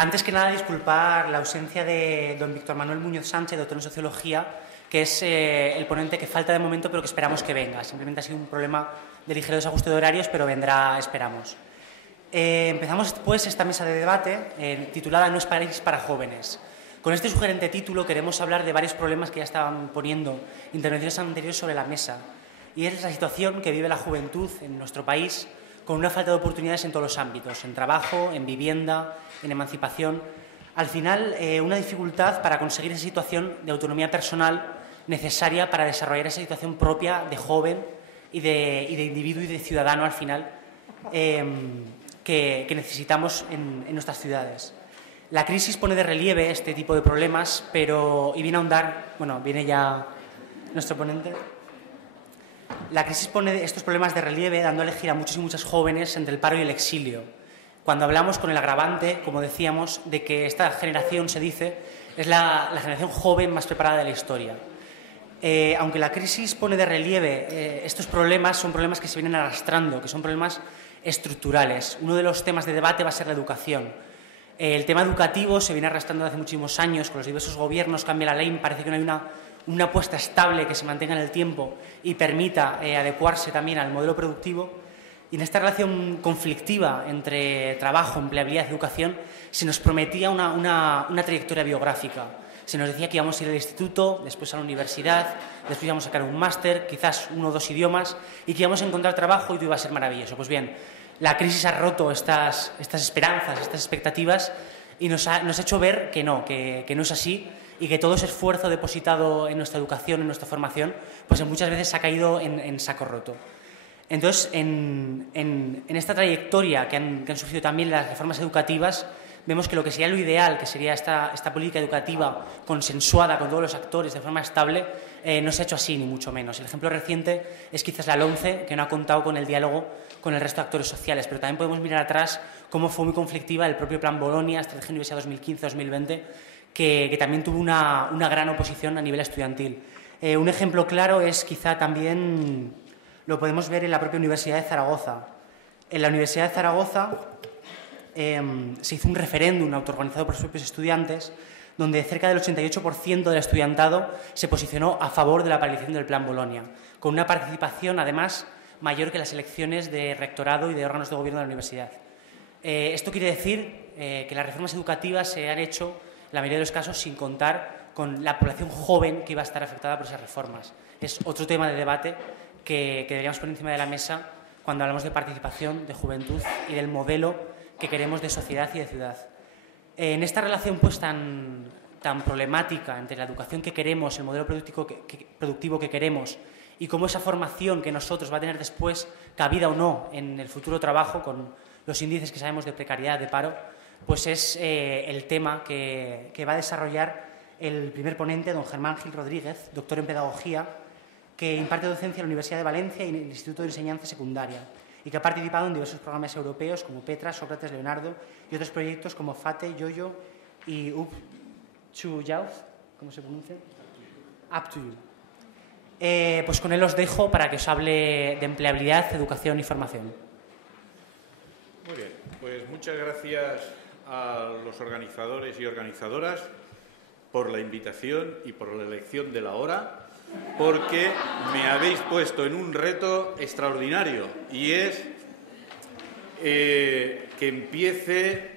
Antes que nada, disculpar la ausencia de don Víctor Manuel Muñoz Sánchez, doctor en Sociología, que es el ponente que falta de momento, pero que esperamos que venga. Simplemente ha sido un problema de ligero desajuste de horarios, pero vendrá, esperamos. Empezamos, pues, esta mesa de debate titulada No es país para jóvenes. Con este sugerente título queremos hablar de varios problemas que ya estaban poniendo intervenciones anteriores sobre la mesa. Y es la situación que vive la juventud en nuestro país, con una falta de oportunidades en todos los ámbitos, en trabajo, en vivienda, en emancipación. Al final, una dificultad para conseguir esa situación de autonomía personal necesaria para desarrollar esa situación propia de joven y de individuo y de ciudadano, al final, que necesitamos en nuestras ciudades. La crisis pone de relieve este tipo de problemas, y viene a ahondar, bueno, viene ya nuestro ponente. La crisis pone estos problemas de relieve dando a elegir a muchos y muchas jóvenes entre el paro y el exilio. Cuando hablamos con el agravante, como decíamos, de que esta generación, se dice, es la generación joven más preparada de la historia. Aunque la crisis pone de relieve estos problemas, son problemas que se vienen arrastrando, que son problemas estructurales. Uno de los temas de debate va a ser la educación. El tema educativo se viene arrastrando desde hace muchísimos años, con los diversos gobiernos, cambia la ley, parece que no hay una apuesta estable que se mantenga en el tiempo y permita adecuarse también al modelo productivo. Y en esta relación conflictiva entre trabajo, empleabilidad y educación se nos prometía una trayectoria biográfica. Se nos decía que íbamos a ir al instituto, después a la universidad, después íbamos a sacar un máster, quizás 1 o 2 idiomas, y que íbamos a encontrar trabajo y todo iba a ser maravilloso. Pues bien, la crisis ha roto estas esperanzas, estas expectativas, y nos ha hecho ver que no es así, y que todo ese esfuerzo depositado en nuestra educación, en nuestra formación, pues muchas veces ha caído en saco roto. Entonces, en esta trayectoria que han sufrido también las reformas educativas, vemos que lo que sería lo ideal, que sería esta política educativa consensuada con todos los actores de forma estable, no se ha hecho así, ni mucho menos. El ejemplo reciente es quizás la LOMCE, que no ha contado con el diálogo con el resto de actores sociales, pero también podemos mirar atrás cómo fue muy conflictiva el propio Plan Bolonia, Estrategia Universidad 2015-2020, que también tuvo una gran oposición a nivel estudiantil. Un ejemplo claro es quizá también, lo podemos ver en la propia Universidad de Zaragoza. En la Universidad de Zaragoza se hizo un referéndum autoorganizado por los propios estudiantes, donde cerca del 88% del estudiantado se posicionó a favor de la paralización del Plan Bolonia, con una participación, además, mayor que las elecciones de rectorado y de órganos de gobierno de la universidad. Esto quiere decir que las reformas educativas se han hecho, en la mayoría de los casos, sin contar con la población joven que iba a estar afectada por esas reformas. Es otro tema de debate que deberíamos poner encima de la mesa cuando hablamos de participación, de juventud y del modelo que queremos de sociedad y de ciudad. En esta relación pues tan problemática entre la educación que queremos, el modelo productivo que queremos y cómo esa formación que nosotros va a tener después, cabida o no en el futuro trabajo, con los índices que sabemos de precariedad, de paro, pues es el tema que va a desarrollar el primer ponente, don Germán Gil Rodríguez, doctor en Pedagogía, que imparte docencia en la Universidad de Valencia y en el Instituto de Enseñanza Secundaria, y que ha participado en diversos programas europeos como Petra, Sócrates, Leonardo y otros proyectos como FATE, YoYo y Up to Youth, ¿cómo se pronuncia? Up to You. Pues con él os dejo para que os hable de empleabilidad, educación y formación. Muy bien, pues muchas gracias a los organizadores y organizadoras por la invitación y por la elección de la hora, porque me habéis puesto en un reto extraordinario, y es que empiece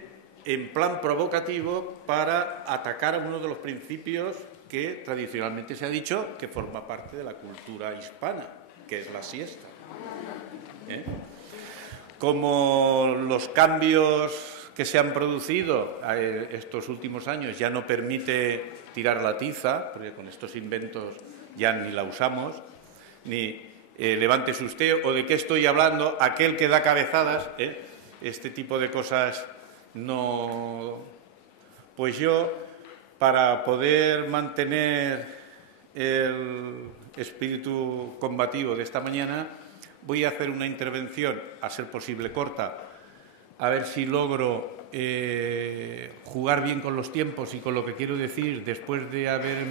en plan provocativo para atacar a uno de los principios que tradicionalmente se ha dicho que forma parte de la cultura hispana, que es la siesta. Como los cambios que se han producido estos últimos años ya no permite tirar la tiza, porque con estos inventos ya ni la usamos, ni levántese usted, o de qué estoy hablando, aquel que da cabezadas, este tipo de cosas no. Pues yo, para poder mantener el espíritu combativo de esta mañana, voy a hacer una intervención, a ser posible corta, a ver si logro jugar bien con los tiempos y con lo que quiero decir después de haber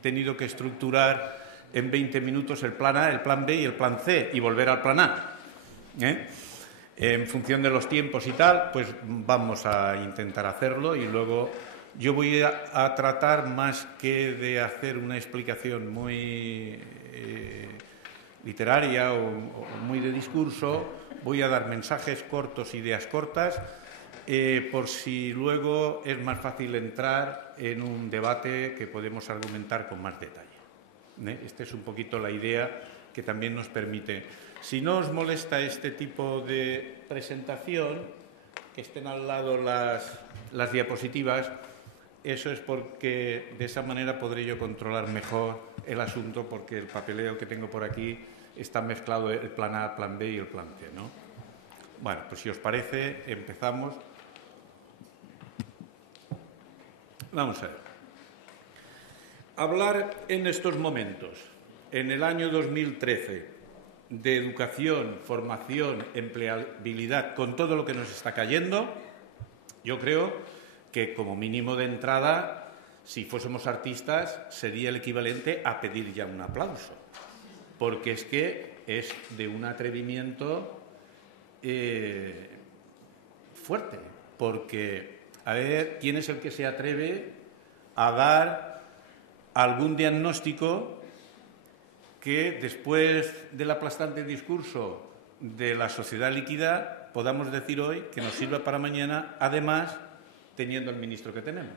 tenido que estructurar en 20 minutos el plan A, el plan B y el plan C y volver al plan A. En función de los tiempos y tal, pues vamos a intentar hacerlo y luego yo voy a tratar, más que de hacer una explicación muy literaria o muy de discurso, voy a dar mensajes cortos, ideas cortas, por si luego es más fácil entrar en un debate que podemos argumentar con más detalle. Esta es un poquito la idea que también nos permite. Si no os molesta este tipo de presentación, que estén al lado las diapositivas, eso es porque de esa manera podré yo controlar mejor el asunto, porque el papeleo que tengo por aquí está mezclado el plan A, el plan B y el plan C, ¿no? Bueno, pues si os parece, empezamos. Vamos a ver. Hablar en estos momentos, en el año 2013, de educación, formación, empleabilidad, con todo lo que nos está cayendo, yo creo que como mínimo de entrada, si fuésemos artistas, sería el equivalente a pedir ya un aplauso, porque es que es de un atrevimiento fuerte, porque a ver quién es el que se atreve a dar algún diagnóstico que después del aplastante discurso de la sociedad líquida podamos decir hoy que nos sirva para mañana, además teniendo el ministro que tenemos.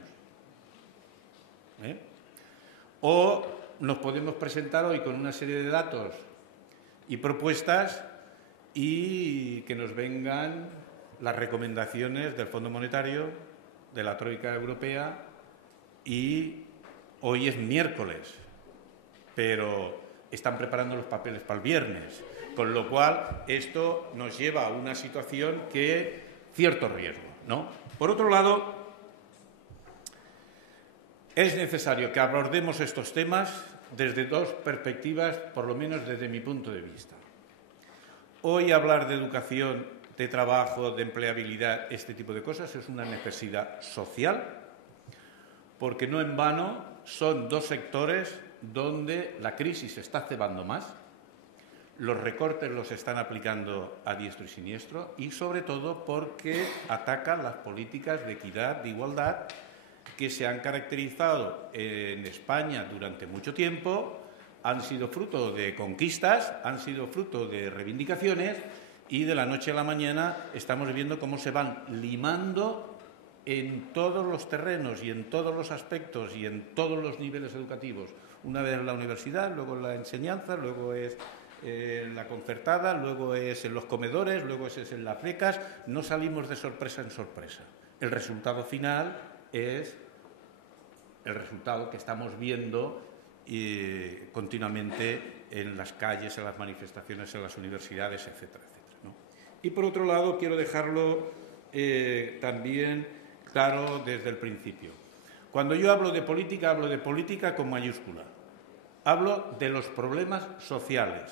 O nos podemos presentar hoy con una serie de datos y propuestas y que nos vengan las recomendaciones del Fondo Monetario, de la Troika Europea, y hoy es miércoles, pero están preparando los papeles para el viernes, con lo cual esto nos lleva a una situación que cierto riesgo, ¿no? Por otro lado, es necesario que abordemos estos temas desde dos perspectivas, por lo menos desde mi punto de vista. Hoy hablar de educación, de trabajo, de empleabilidad, este tipo de cosas es una necesidad social, porque no en vano son dos sectores donde la crisis se está cebando más, los recortes los están aplicando a diestro y siniestro y, sobre todo, porque atacan las políticas de equidad, de igualdad, que se han caracterizado en España durante mucho tiempo, han sido fruto de conquistas, han sido fruto de reivindicaciones y de la noche a la mañana estamos viendo cómo se van limando en todos los terrenos y en todos los aspectos y en todos los niveles educativos. Una vez en la universidad, luego en la enseñanza, luego es en la concertada, luego es en los comedores, luego es en las becas. No salimos de sorpresa en sorpresa. El resultado final es el resultado que estamos viendo continuamente en las calles, en las manifestaciones, en las universidades, etcétera, etcétera, ¿no? Y por otro lado, quiero dejarlo también claro desde el principio. Cuando yo hablo de política con mayúscula. Hablo de los problemas sociales.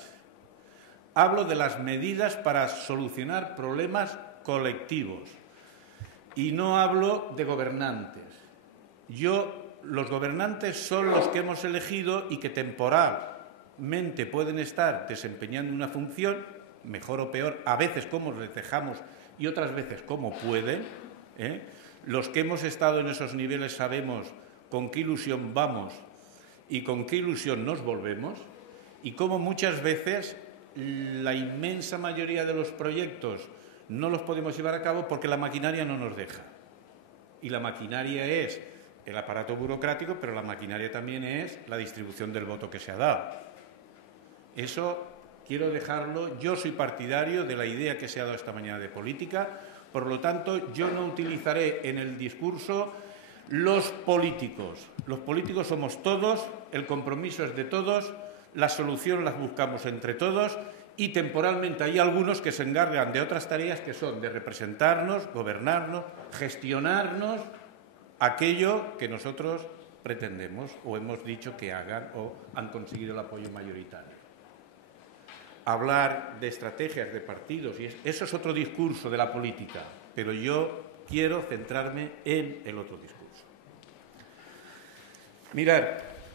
Hablo de las medidas para solucionar problemas colectivos. Y no hablo de gobernantes. Los gobernantes son los que hemos elegido y que temporalmente pueden estar desempeñando una función, mejor o peor, a veces como les dejamos y otras veces como pueden. Los que hemos estado en esos niveles sabemos con qué ilusión vamos y con qué ilusión nos volvemos, y cómo muchas veces la inmensa mayoría de los proyectos no los podemos llevar a cabo porque la maquinaria no nos deja. Y la maquinaria es el aparato burocrático, pero la maquinaria también es la distribución del voto que se ha dado. Eso quiero dejarlo. Yo soy partidario de la idea que se ha dado esta mañana de política, por lo tanto, yo no utilizaré en el discurso los políticos. Los políticos somos todos, el compromiso es de todos, la solución las buscamos entre todos y temporalmente hay algunos que se encargan de otras tareas que son de representarnos, gobernarnos, gestionarnos aquello que nosotros pretendemos o hemos dicho que hagan o han conseguido el apoyo mayoritario. Hablar de estrategias, de partidos, y eso es otro discurso de la política, pero yo quiero centrarme en el otro discurso. Mirad,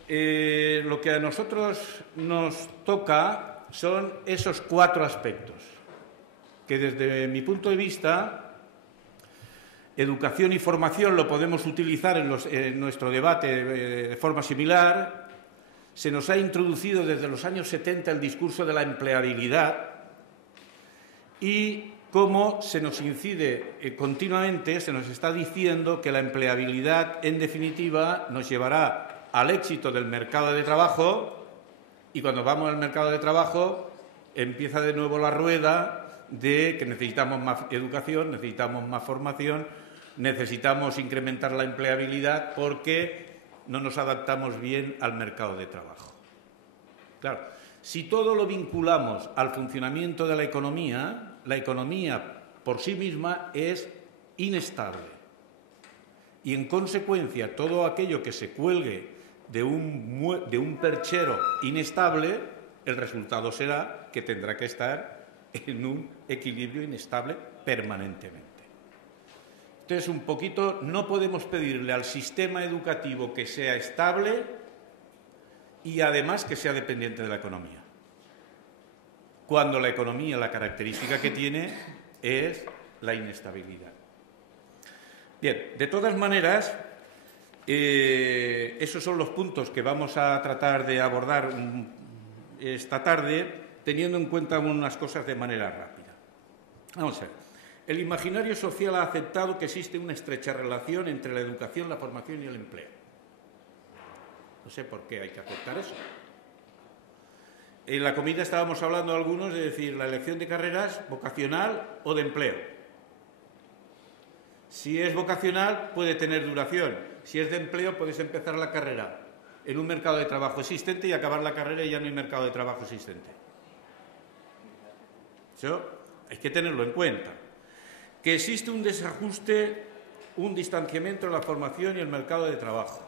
lo que a nosotros nos toca son esos 4 aspectos. que desde mi punto de vista, educación y formación lo podemos utilizar en nuestro debate de forma similar. Se nos ha introducido desde los años 70 el discurso de la empleabilidad y cómo se nos incide continuamente, se nos está diciendo que la empleabilidad, en definitiva, nos llevará al éxito del mercado de trabajo, y cuando vamos al mercado de trabajo empieza de nuevo la rueda de que necesitamos más educación, necesitamos más formación, necesitamos incrementar la empleabilidad porque no nos adaptamos bien al mercado de trabajo. Claro, si todo lo vinculamos al funcionamiento de la economía por sí misma es inestable. Y en consecuencia, todo aquello que se cuelgue de un perchero inestable, el resultado será que tendrá que estar en un equilibrio inestable permanentemente. Entonces, un poquito, no podemos pedirle al sistema educativo que sea estable y además que sea dependiente de la economía, cuando la economía, la característica que tiene es la inestabilidad. Bien, de todas maneras, esos son los puntos que vamos a tratar de abordar esta tarde, teniendo en cuenta unas cosas de manera rápida. Vamos a ver. El imaginario social ha aceptado que existe una estrecha relación entre la educación, la formación y el empleo. No sé por qué hay que aceptar eso. En la comida estábamos hablando algunos de decir la elección de carreras vocacional o de empleo. Si es vocacional, puede tener duración. Si es de empleo, puedes empezar la carrera en un mercado de trabajo existente y acabar la carrera y ya no hay mercado de trabajo existente. Eso hay que tenerlo en cuenta. Que existe un desajuste, un distanciamiento en la formación y el mercado de trabajo.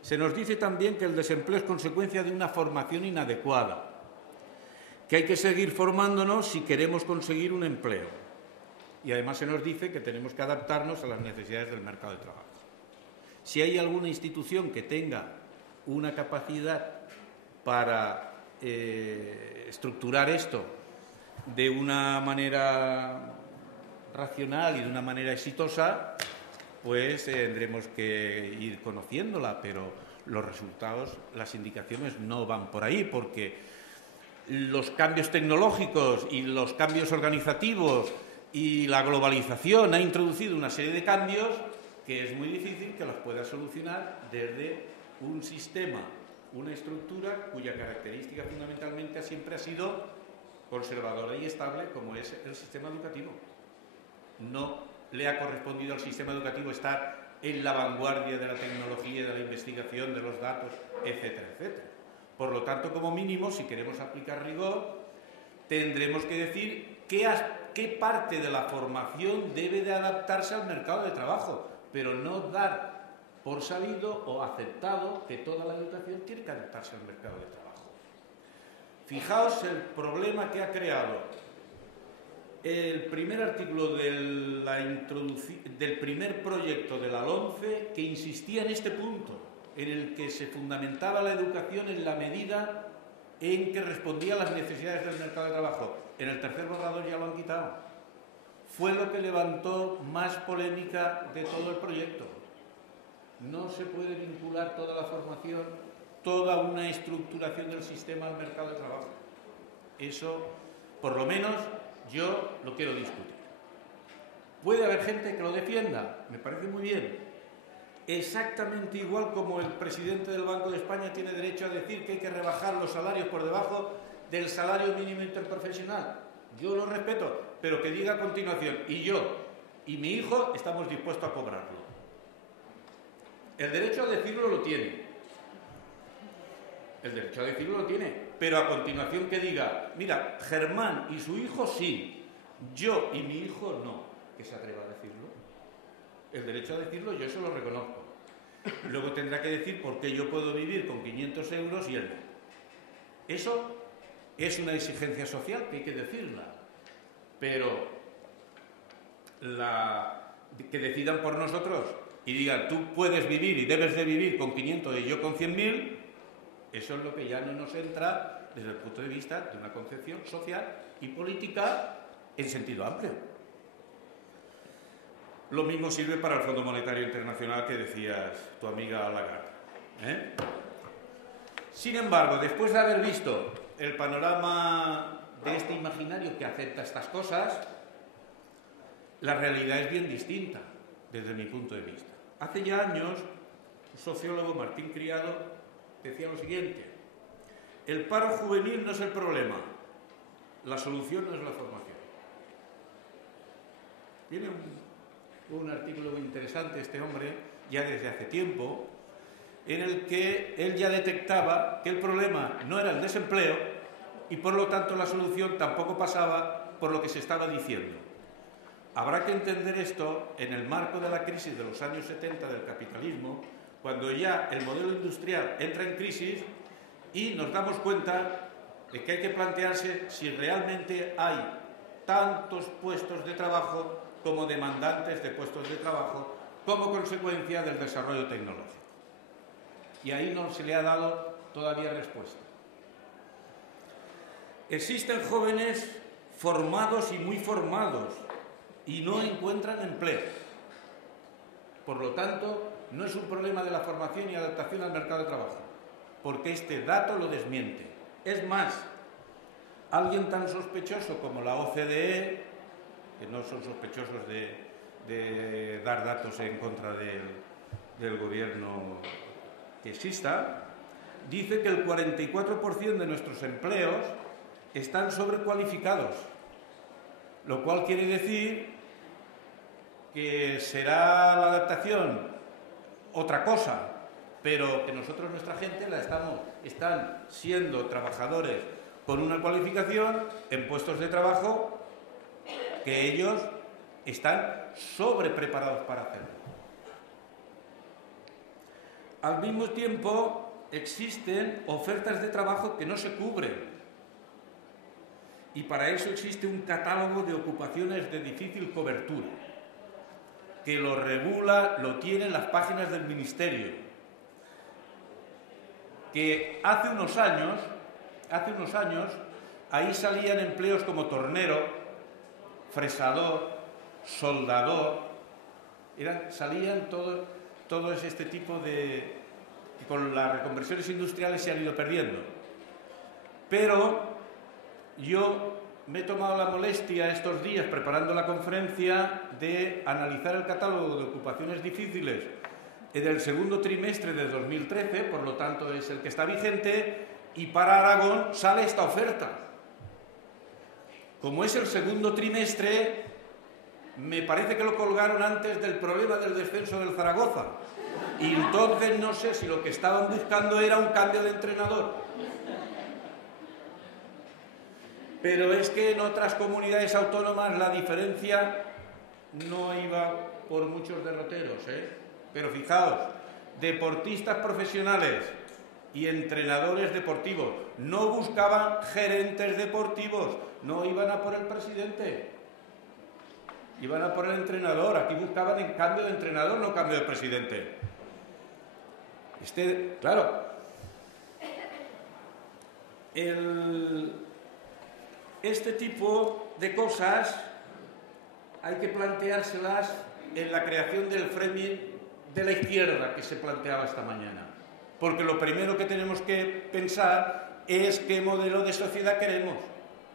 Se nos dice también que el desempleo es consecuencia de una formación inadecuada, que hay que seguir formándonos si queremos conseguir un empleo. Y además se nos dice que tenemos que adaptarnos a las necesidades del mercado de trabajo. Si hay alguna institución que tenga una capacidad para estructurar esto de una manera racional y de una manera exitosa, pues tendremos que ir conociéndola, pero los resultados, las indicaciones no van por ahí, porque los cambios tecnológicos y los cambios organizativos y la globalización ha introducido una serie de cambios que es muy difícil que los pueda solucionar desde un sistema, una estructura cuya característica fundamentalmente siempre ha sido conservadora y estable, como es el sistema educativo. No le ha correspondido al sistema educativo estar en la vanguardia de la tecnología, de la investigación, de los datos, etcétera, etcétera. Por lo tanto, como mínimo, si queremos aplicar rigor, tendremos que decir qué parte de la formación debe de adaptarse al mercado de trabajo, pero no dar por sabido o aceptado que toda la educación tiene que adaptarse al mercado de trabajo. Fijaos el problema que ha creado el primer artículo del primer proyecto de la LOMCE, que insistía en este punto, en el que se fundamentaba la educación en la medida en que respondía a las necesidades del mercado de trabajo. En el tercer borrador ya lo han quitado. Fue lo que levantó más polémica de todo el proyecto. No se puede vincular toda la formación, toda una estructuración del sistema al mercado de trabajo. Eso, por lo menos, yo lo quiero discutir. Puede haber gente que lo defienda, me parece muy bien. Exactamente igual como el presidente del Banco de España tiene derecho a decir que hay que rebajar los salarios por debajo del salario mínimo interprofesional. Yo lo respeto, pero que diga a continuación, y yo y mi hijo estamos dispuestos a cobrarlo. El derecho a decirlo lo tiene. El derecho a decirlo lo tiene, pero a continuación que diga, mira, Germán y su hijo sí, yo y mi hijo no, que se atreva a decirlo. El derecho a decirlo yo eso lo reconozco. Luego tendrá que decir por qué yo puedo vivir con 500 euros y él no. Eso es una exigencia social que hay que decirla, pero que decidan por nosotros y digan, tú puedes vivir y debes de vivir con 500 y yo con 100.000, eso es lo que ya no nos entra desde el punto de vista de una concepción social y política en sentido amplio. Lo mismo sirve para el Fondo Monetario Internacional que decías tu amiga Lagarde. Sin embargo, después de haber visto el panorama de este imaginario que acepta estas cosas, la realidad es bien distinta desde mi punto de vista. Hace ya años, un sociólogo, Martín Criado, decía lo siguiente: el paro juvenil no es el problema, la solución no es la formación. Tiene un artículo muy interesante este hombre, ya desde hace tiempo, en el que él ya detectaba que el problema no era el desempleo y por lo tanto la solución tampoco pasaba por lo que se estaba diciendo. Habrá que entender esto en el marco de la crisis de los años 70 del capitalismo, cuando ya el modelo industrial entra en crisis y nos damos cuenta de que hay que plantearse si realmente hay tantos puestos de trabajo como demandantes de puestos de trabajo como consecuencia del desarrollo tecnológico. Y ahí no se le ha dado todavía respuesta. Existen jóvenes formados y muy formados y no encuentran empleo. Por lo tanto, no es un problema de la formación y adaptación al mercado de trabajo, porque este dato lo desmiente. Es más, alguien tan sospechoso como la OCDE, que no son sospechosos de dar datos en contra del gobierno que exista, dice que el 44% de nuestros empleos están sobrecualificados, lo cual quiere decir que será la adaptación otra cosa, pero que nosotros, nuestra gente, están siendo trabajadores con una cualificación en puestos de trabajo que ellos están sobrepreparados para hacerlo. Al mismo tiempo, existen ofertas de trabajo que no se cubren. Y para eso existe un catálogo de ocupaciones de difícil cobertura, que lo regula, lo tienen las páginas del Ministerio, que hace unos años, ahí salían empleos como tornero, fresador, soldador, salían todo este tipo de... que con las reconversiones industriales se han ido perdiendo. Pero yo me he tomado la molestia estos días, preparando la conferencia, de analizar el catálogo de ocupaciones difíciles del segundo trimestre de 2013, por lo tanto es el que está vigente, y para Aragón sale esta oferta. Como es el segundo trimestre, me parece que lo colgaron antes del problema del descenso del Zaragoza. Y entonces no sé si lo que estaban buscando era un cambio de entrenador. Pero es que en otras comunidades autónomas la diferencia no iba por muchos derroteros, Pero fijaos, deportistas profesionales y entrenadores deportivos no buscaban gerentes deportivos, no iban a por el presidente, iban a por el entrenador. Aquí buscaban en cambio de entrenador, no cambio de presidente. Claro, este tipo de cosas hay que planteárselas en la creación del framing de la izquierda que se planteaba esta mañana. Porque lo primero que tenemos que pensar es qué modelo de sociedad queremos.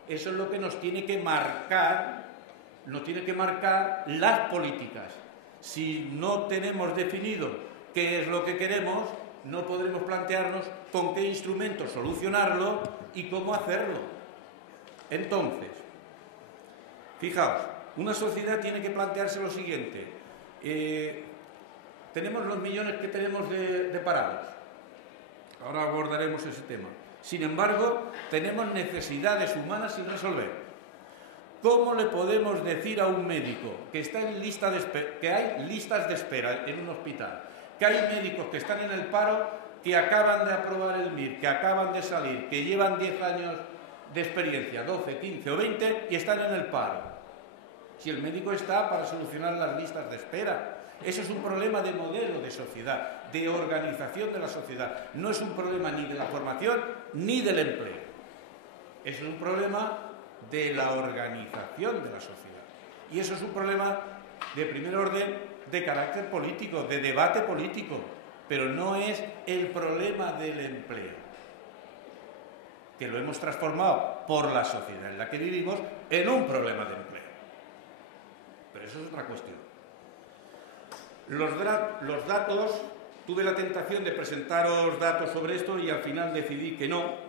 Eso es lo que nos tiene que marcar las políticas. Si no tenemos definido qué es lo que queremos, no podremos plantearnos con qué instrumentos solucionarlo y cómo hacerlo. Entonces, fijaos, una sociedad tiene que plantearse lo siguiente. Tenemos los millones que tenemos de parados. Ahora abordaremos ese tema. Sin embargo, tenemos necesidades humanas sin resolver. ¿Cómo le podemos decir a un médico que está en lista de espera, que hay listas de espera en un hospital, que hay médicos que están en el paro, que acaban de aprobar el MIR, que acaban de salir, que llevan 10 años de experiencia, 12, 15 o 20, y están en el paro? Si el médico está para solucionar las listas de espera. Eso es un problema de modelo de sociedad, de organización de la sociedad. No es un problema ni de la formación ni del empleo. Es un problema de la organización de la sociedad. Y eso es un problema de primer orden, de carácter político, de debate político, pero no es el problema del empleo, que lo hemos transformado por la sociedad en la que vivimos en un problema de empleo. Pero eso es otra cuestión. Los datos, tuve la tentación de presentaros datos sobre esto y al final decidí que no.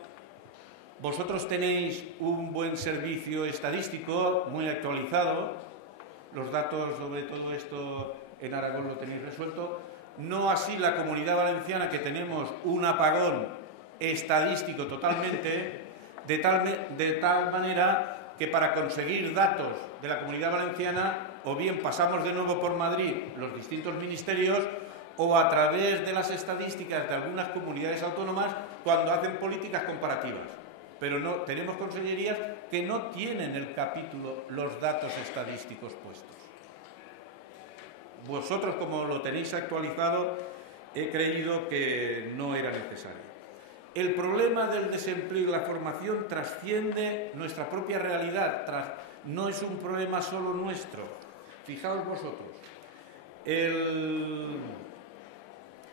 Vosotros tenéis un buen servicio estadístico muy actualizado. Los datos sobre todo esto en Aragón lo tenéis resuelto. No así la Comunidad Valenciana, que tenemos un apagón estadístico totalmente, de tal manera que para conseguir datos de la Comunidad Valenciana o bien pasamos de nuevo por Madrid los distintos ministerios o a través de las estadísticas de algunas comunidades autónomas cuando hacen políticas comparativas. Pero no, tenemos consellerías que no tienen el capítulo los datos estadísticos puestos. Vosotros, como lo tenéis actualizado, he creído que no era necesario. El problema del desempleo y la formación trasciende nuestra propia realidad, no es un problema solo nuestro. Fijaos vosotros, el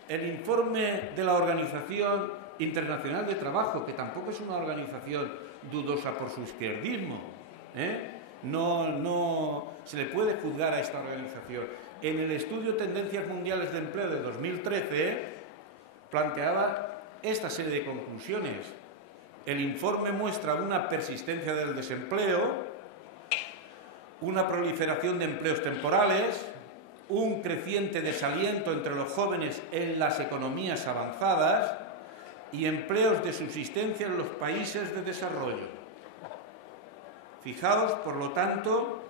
informe de la Organización Internacional de Trabajo, que tampoco es una organización dudosa por su izquierdismo, no se le puede juzgar a esta organización. En el estudio Tendencias Mundiales de Empleo de 2013 planteaba esta serie de conclusiones. El informe muestra una persistencia del desempleo, una proliferación de empleos temporales, un creciente desaliento entre los jóvenes en las economías avanzadas y empleos de subsistencia en los países de desarrollo. Fijaos, por lo tanto,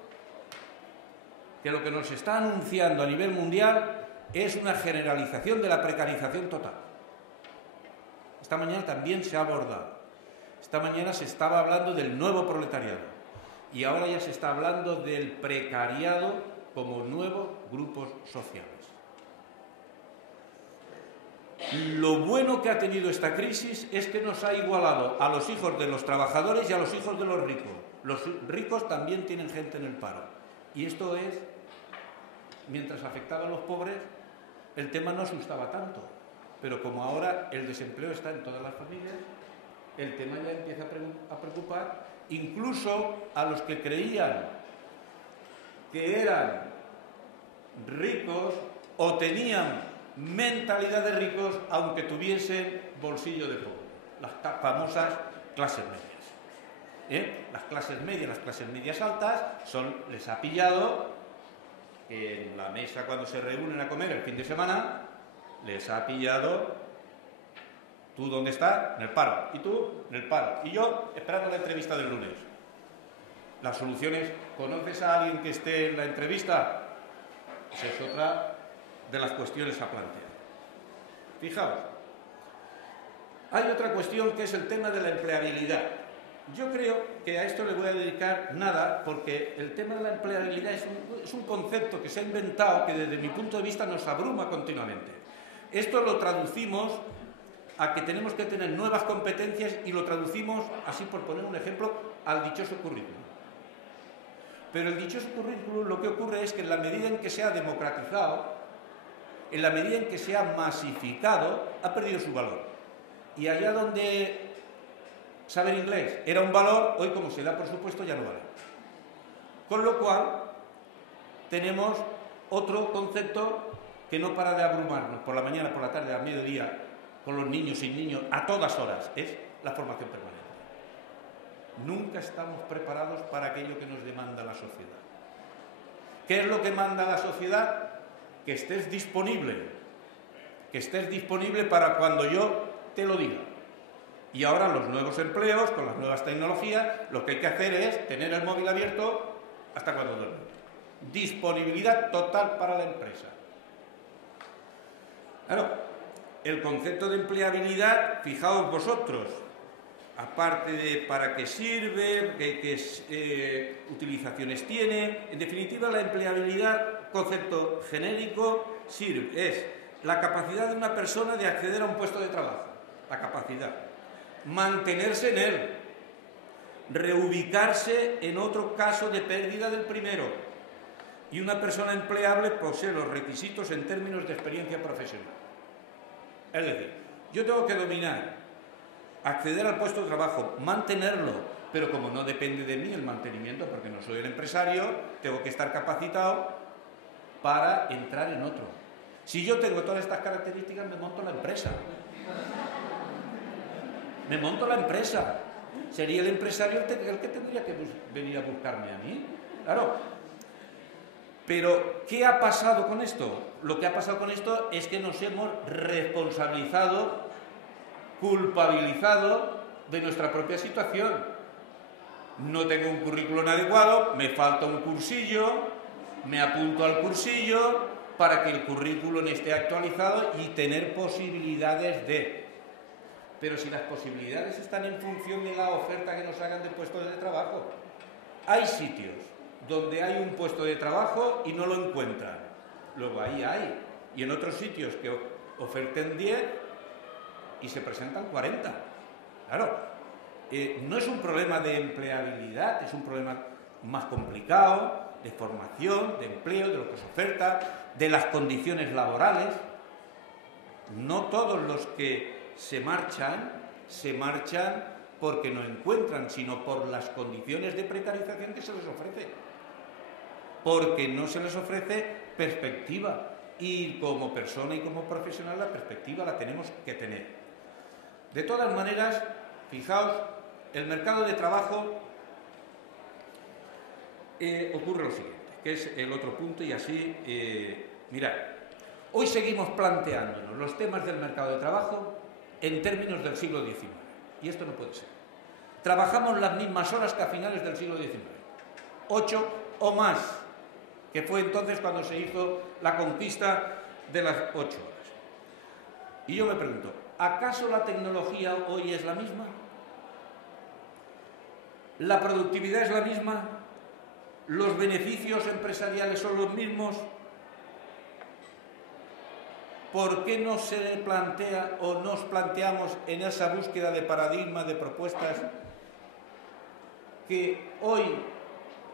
que lo que nos está anunciando a nivel mundial es una generalización de la precarización total. Esta mañana también se ha abordado. Esta mañana se estaba hablando del nuevo proletariado y ahora ya se está hablando del precariado como nuevos grupos sociales. Lo bueno que ha tenido esta crisis es que nos ha igualado a los hijos de los trabajadores y a los hijos de los ricos. Los ricos también tienen gente en el paro. Y esto es, mientras afectaba a los pobres, el tema no asustaba tanto. Pero como ahora el desempleo está en todas las familias, el tema ya empieza a preocupar incluso a los que creían que eran ricos o tenían mentalidad de ricos aunque tuviesen bolsillo de pobre, las famosas clases medias. Las clases medias altas les ha pillado en la mesa cuando se reúnen a comer el fin de semana, les ha pillado. ¿Tú dónde estás? En el paro. ¿Y tú? En el paro. Y yo esperando la entrevista del lunes. Las soluciones, ¿conoces a alguien que esté en la entrevista? Esa es otra de las cuestiones a plantear. Fijaos, hay otra cuestión que es el tema de la empleabilidad. Yo creo que a esto le voy a dedicar nada porque el tema de la empleabilidad es un concepto que se ha inventado que desde mi punto de vista nos abruma continuamente. Esto lo traducimos a que tenemos que tener nuevas competencias y lo traducimos, así por poner un ejemplo, al dichoso currículum. Pero el dichoso currículum lo que ocurre es que en la medida en que se ha democratizado, en la medida en que se ha masificado, ha perdido su valor. Y allá donde saber inglés era un valor, hoy como se da por supuesto ya no vale. Con lo cual tenemos otro concepto que no para de abrumarnos por la mañana, por la tarde, al mediodía, con los niños, sin niños, a todas horas, es la formación permanente. Nunca estamos preparados para aquello que nos demanda la sociedad. ¿Qué es lo que manda la sociedad? Que estés disponible para cuando yo te lo diga. Y ahora los nuevos empleos, con las nuevas tecnologías, lo que hay que hacer es tener el móvil abierto hasta cuando duerme. Disponibilidad total para la empresa. Claro, el concepto de empleabilidad, fijaos vosotros, aparte de para qué sirve, qué utilizaciones tiene, en definitiva la empleabilidad, concepto genérico, es la capacidad de una persona de acceder a un puesto de trabajo, la capacidad, mantenerse en él, reubicarse en otro caso de pérdida del primero. Y una persona empleable posee los requisitos en términos de experiencia profesional. Es decir, yo tengo que dominar, acceder al puesto de trabajo, mantenerlo, pero como no depende de mí el mantenimiento, porque no soy el empresario, tengo que estar capacitado para entrar en otro. Si yo tengo todas estas características, me monto la empresa. Me monto la empresa. Sería el empresario el que tendría que venir a buscarme a mí. Claro. Pero, ¿qué ha pasado con esto? Lo que ha pasado con esto es que nos hemos responsabilizado, culpabilizado de nuestra propia situación. No tengo un currículum adecuado, me falta un cursillo, me apunto al cursillo para que el currículum esté actualizado y tener posibilidades de... Pero si las posibilidades están en función de la oferta que nos hagan de puestos de trabajo, hay sitios donde hay un puesto de trabajo y no lo encuentran. Luego ahí hay. Y en otros sitios que oferten 10 y se presentan 40. Claro, no es un problema de empleabilidad, es un problema más complicado, de formación, de empleo, de lo que se oferta, de las condiciones laborales. No todos los que se marchan porque no encuentran, sino por las condiciones de precarización que se les ofrece. Porque no se les ofrece perspectiva. Y como persona y como profesional la perspectiva la tenemos que tener. De todas maneras, fijaos, el mercado de trabajo ocurre lo siguiente, que es el otro punto y así, mirad, hoy seguimos planteándonos los temas del mercado de trabajo en términos del siglo XIX. Y esto no puede ser. Trabajamos las mismas horas que a finales del siglo XIX. 8 o más, que fue entonces cuando se hizo la conquista de las 8 horas. Y yo me pregunto, ¿acaso la tecnología hoy es la misma? ¿La productividad es la misma? ¿Los beneficios empresariales son los mismos? ¿Por qué no se plantea o nos planteamos en esa búsqueda de paradigma, de propuestas, que hoy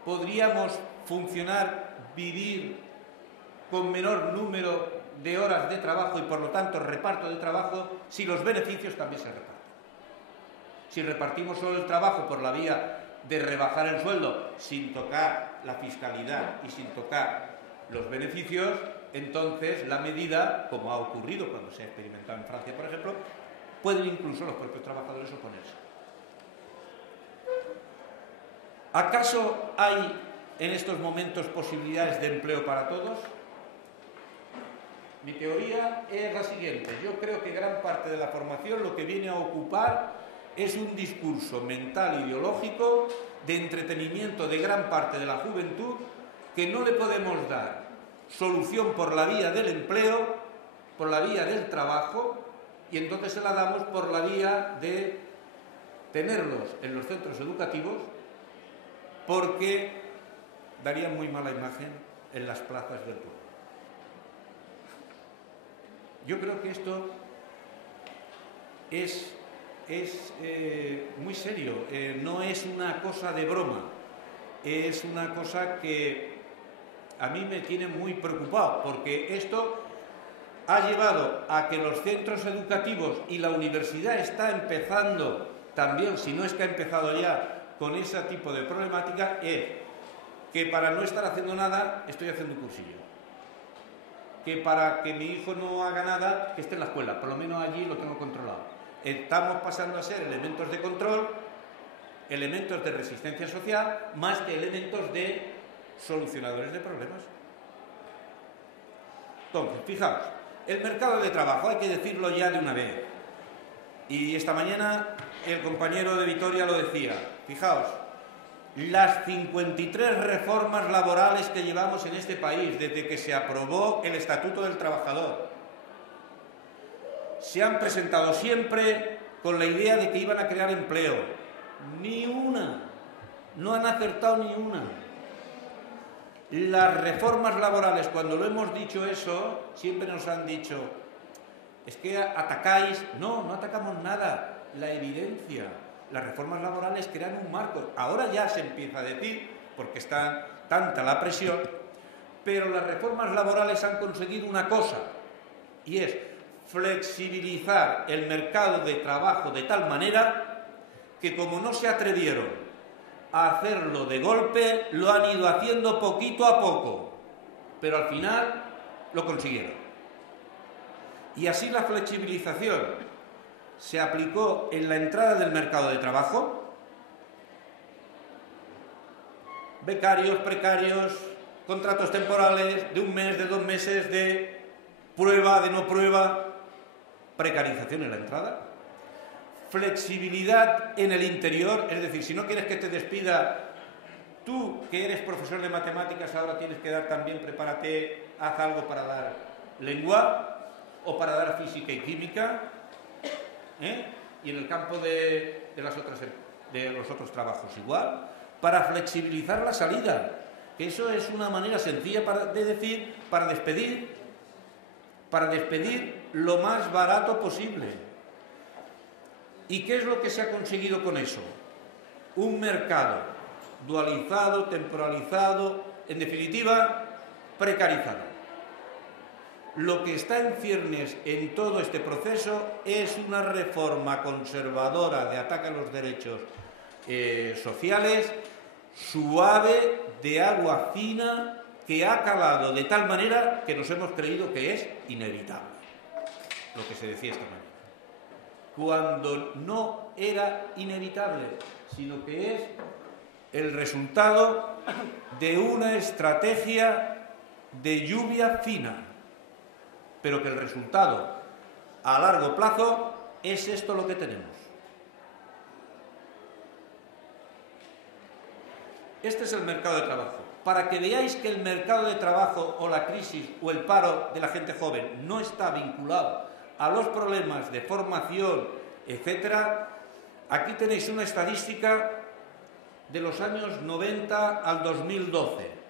podríamos funcionar, vivir con menor número de horas de trabajo y por lo tanto reparto de trabajo si los beneficios también se reparten? Si repartimos solo el trabajo por la vía de rebajar el sueldo sin tocar la fiscalidad y sin tocar los beneficios, entonces la medida, como ha ocurrido cuando se ha experimentado en Francia, por ejemplo, pueden incluso los propios trabajadores oponerse. ¿Acaso hay en estos momentos posibilidades de empleo para todos? Mi teoría es la siguiente. Yo creo que gran parte de la formación lo que viene a ocupar es un discurso mental ideológico de entretenimiento de gran parte de la juventud que no le podemos dar solución por la vía del empleo, por la vía del trabajo, y entonces se la damos por la vía de tenerlos en los centros educativos porque darían muy mala imagen en las plazas del pueblo. Yo creo que esto es muy serio, no es una cosa de broma, es una cosa que a mí me tiene muy preocupado, porque esto ha llevado a que los centros educativos y la universidad está empezando también, si no es que ha empezado ya, con ese tipo de problemática, es que para no estar haciendo nada, estoy haciendo un cursillo. Que para que mi hijo no haga nada, que esté en la escuela, por lo menos allí lo tengo controlado. Estamos pasando a ser elementos de control, elementos de resistencia social, más que elementos de solucionadores de problemas. Entonces, fijaos, el mercado de trabajo, hay que decirlo ya de una vez. Y esta mañana el compañero de Vitoria lo decía. Fijaos, las 53 reformas laborales que llevamos en este país desde que se aprobó el Estatuto del Trabajador se han presentado siempre con la idea de que iban a crear empleo. Ni una. No han acertado ni una. Las reformas laborales, cuando lo hemos dicho eso, siempre nos han dicho, es que atacáis. No, no atacamos nada. La evidencia. Las reformas laborales crean un marco. Ahora ya se empieza a decir, porque está tanta la presión, pero las reformas laborales han conseguido una cosa, y es flexibilizar el mercado de trabajo de tal manera que, como no se atrevieron a hacerlo de golpe, lo han ido haciendo poquito a poco, pero al final lo consiguieron. Y así la flexibilización se aplicó en la entrada del mercado de trabajo. Becarios, precarios, contratos temporales de un mes, de 2 meses, de prueba, de no prueba, precarización en la entrada. Flexibilidad en el interior, es decir, si no quieres que te despida, tú que eres profesor de matemáticas ahora tienes que dar también, prepárate, haz algo para dar lengua o para dar física y química. Y en el campo de los otros trabajos igual, para flexibilizar la salida, que eso es una manera sencilla de decir, para despedir lo más barato posible. ¿Y qué es lo que se ha conseguido con eso? Un mercado dualizado, temporalizado, en definitiva, precarizado. Lo que está en ciernes en todo este proceso es una reforma conservadora de ataque a los derechos sociales, suave, de agua fina, que ha calado de tal manera que nos hemos creído que es inevitable, lo que se decía esta mañana, cuando no era inevitable, sino que es el resultado de una estrategia de lluvia fina, pero que el resultado a largo plazo es esto lo que tenemos. Este es el mercado de trabajo. Para que veáis que el mercado de trabajo o la crisis o el paro de la gente joven no está vinculado a los problemas de formación, etcétera, aquí tenéis una estadística de los años 90 al 2012.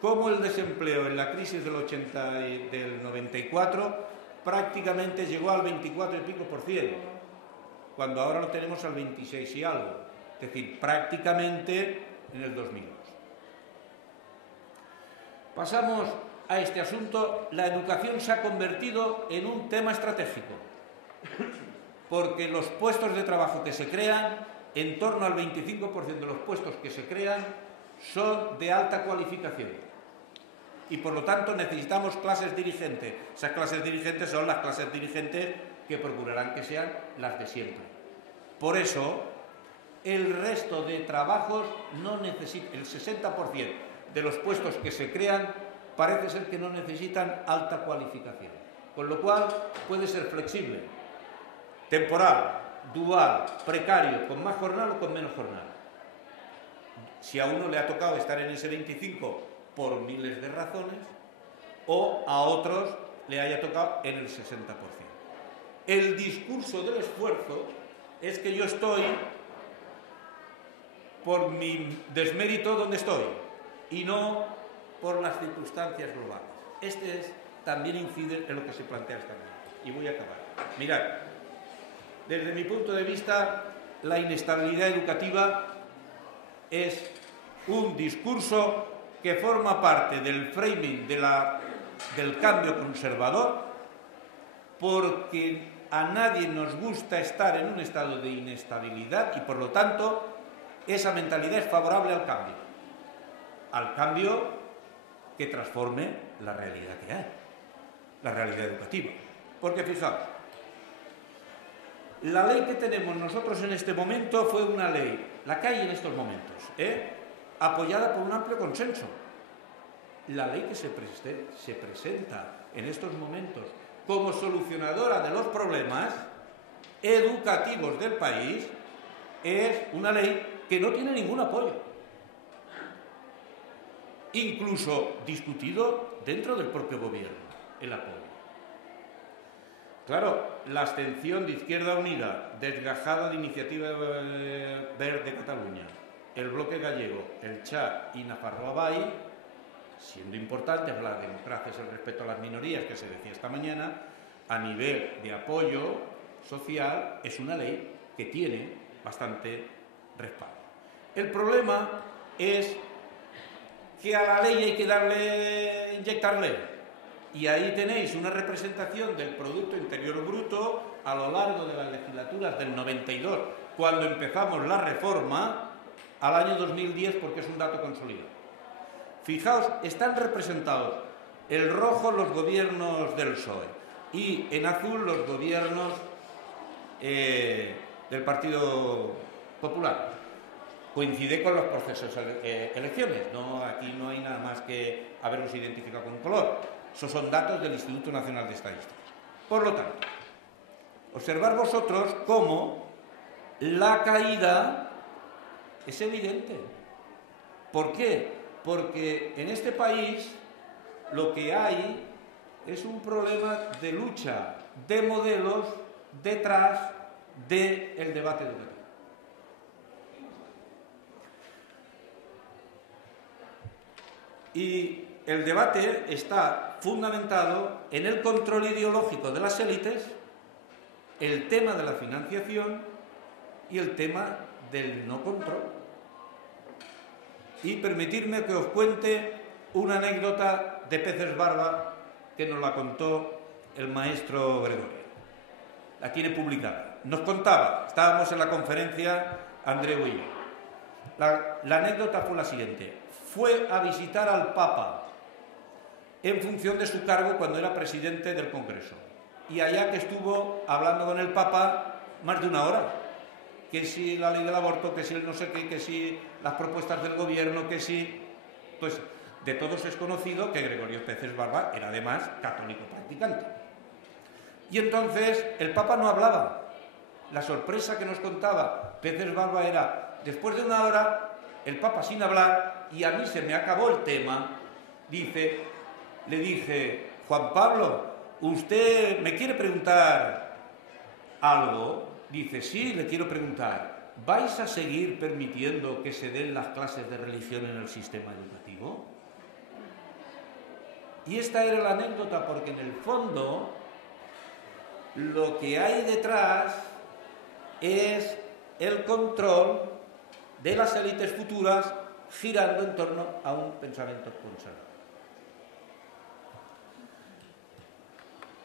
Cómo el desempleo en la crisis del 80 y del 94 prácticamente llegó al 24 y pico %, cuando ahora lo tenemos al 26 y algo, es decir, prácticamente en el 2002. Pasamos a este asunto. La educación se ha convertido en un tema estratégico, porque los puestos de trabajo que se crean, en torno al 25% de los puestos que se crean son de alta cualificación. Y por lo tanto necesitamos clases dirigentes. Esas clases dirigentes son las clases dirigentes que procurarán que sean las de siempre. Por eso, el resto de trabajos no necesita, el 60% de los puestos que se crean parece ser que no necesitan alta cualificación. Con lo cual puede ser flexible, temporal, dual, precario, con más jornada o con menos jornada. Si a uno le ha tocado estar en ese 25% por miles de razones, o a otros le haya tocado en el 60%. El discurso del esfuerzo es que yo estoy por mi desmérito donde estoy y no por las circunstancias globales. También incide en lo que se plantea esta mañana. Y voy a acabar. Mirad, desde mi punto de vista, la inestabilidad educativa es un discurso que forma parte del framing del cambio conservador, porque a nadie nos gusta estar en un estado de inestabilidad y, por lo tanto, esa mentalidad es favorable al cambio que transforme la realidad que hay, la realidad educativa. Porque fijaos, la ley que tenemos nosotros en este momento fue una ley, la que hay en estos momentos, apoyada por un amplio consenso. La ley que se presenta en estos momentos como solucionadora de los problemas educativos del país es una ley que no tiene ningún apoyo, incluso discutido dentro del propio gobierno, el apoyo. Claro, la abstención de Izquierda Unida, desgajada de Iniciativa Verde Cataluña, el Bloque Gallego, el CHA y Nafarroa Bai, siendo importante hablar de democracia y el respeto a las minorías, que se decía esta mañana, a nivel de apoyo social, es una ley que tiene bastante respaldo. El problema es que a la ley hay que inyectarle. Y ahí tenéis una representación del Producto Interior Bruto a lo largo de las legislaturas del 92, cuando empezamos la reforma, al año 2010, porque es un dato consolidado. Fijaos, están representados el rojo los gobiernos del PSOE y en azul los gobiernos del Partido Popular. Coincide con los procesos elecciones, no, aquí no hay nada más que haberlos identificado con color. Esos son datos del Instituto Nacional de Estadística. Por lo tanto, observar vosotros cómo la caída es evidente. ¿Por qué? Porque en este país lo que hay es un problema de lucha de modelos detrás del debate educativo. Y el debate está fundamentado en el control ideológico de las élites, el tema de la financiación y el tema del no control. Y permitidme que os cuente una anécdota de peces barba que nos la contó el maestro Gregorio. La tiene publicada. Nos contaba, estábamos en la conferencia Andreu y yo. La anécdota fue la siguiente. Fue a visitar al Papa en función de su cargo cuando era presidente del Congreso. Y allá que estuvo hablando con el Papa más de una hora. Que si la ley del aborto, que si el no sé qué, que si las propuestas del gobierno, que si... Pues de todos es conocido que Gregorio Peces Barba era además católico practicante. Y entonces el Papa no hablaba. La sorpresa que nos contaba Peces Barba era, después de una hora, el Papa sin hablar, y a mí se me acabó el tema, le dije, Juan Pablo, ¿usted me quiere preguntar algo? Dice, sí, le quiero preguntar, ¿vais a seguir permitiendo que se den las clases de religión en el sistema educativo? Y esta era la anécdota, porque en el fondo lo que hay detrás es el control de las élites futuras girando en torno a un pensamiento conservador.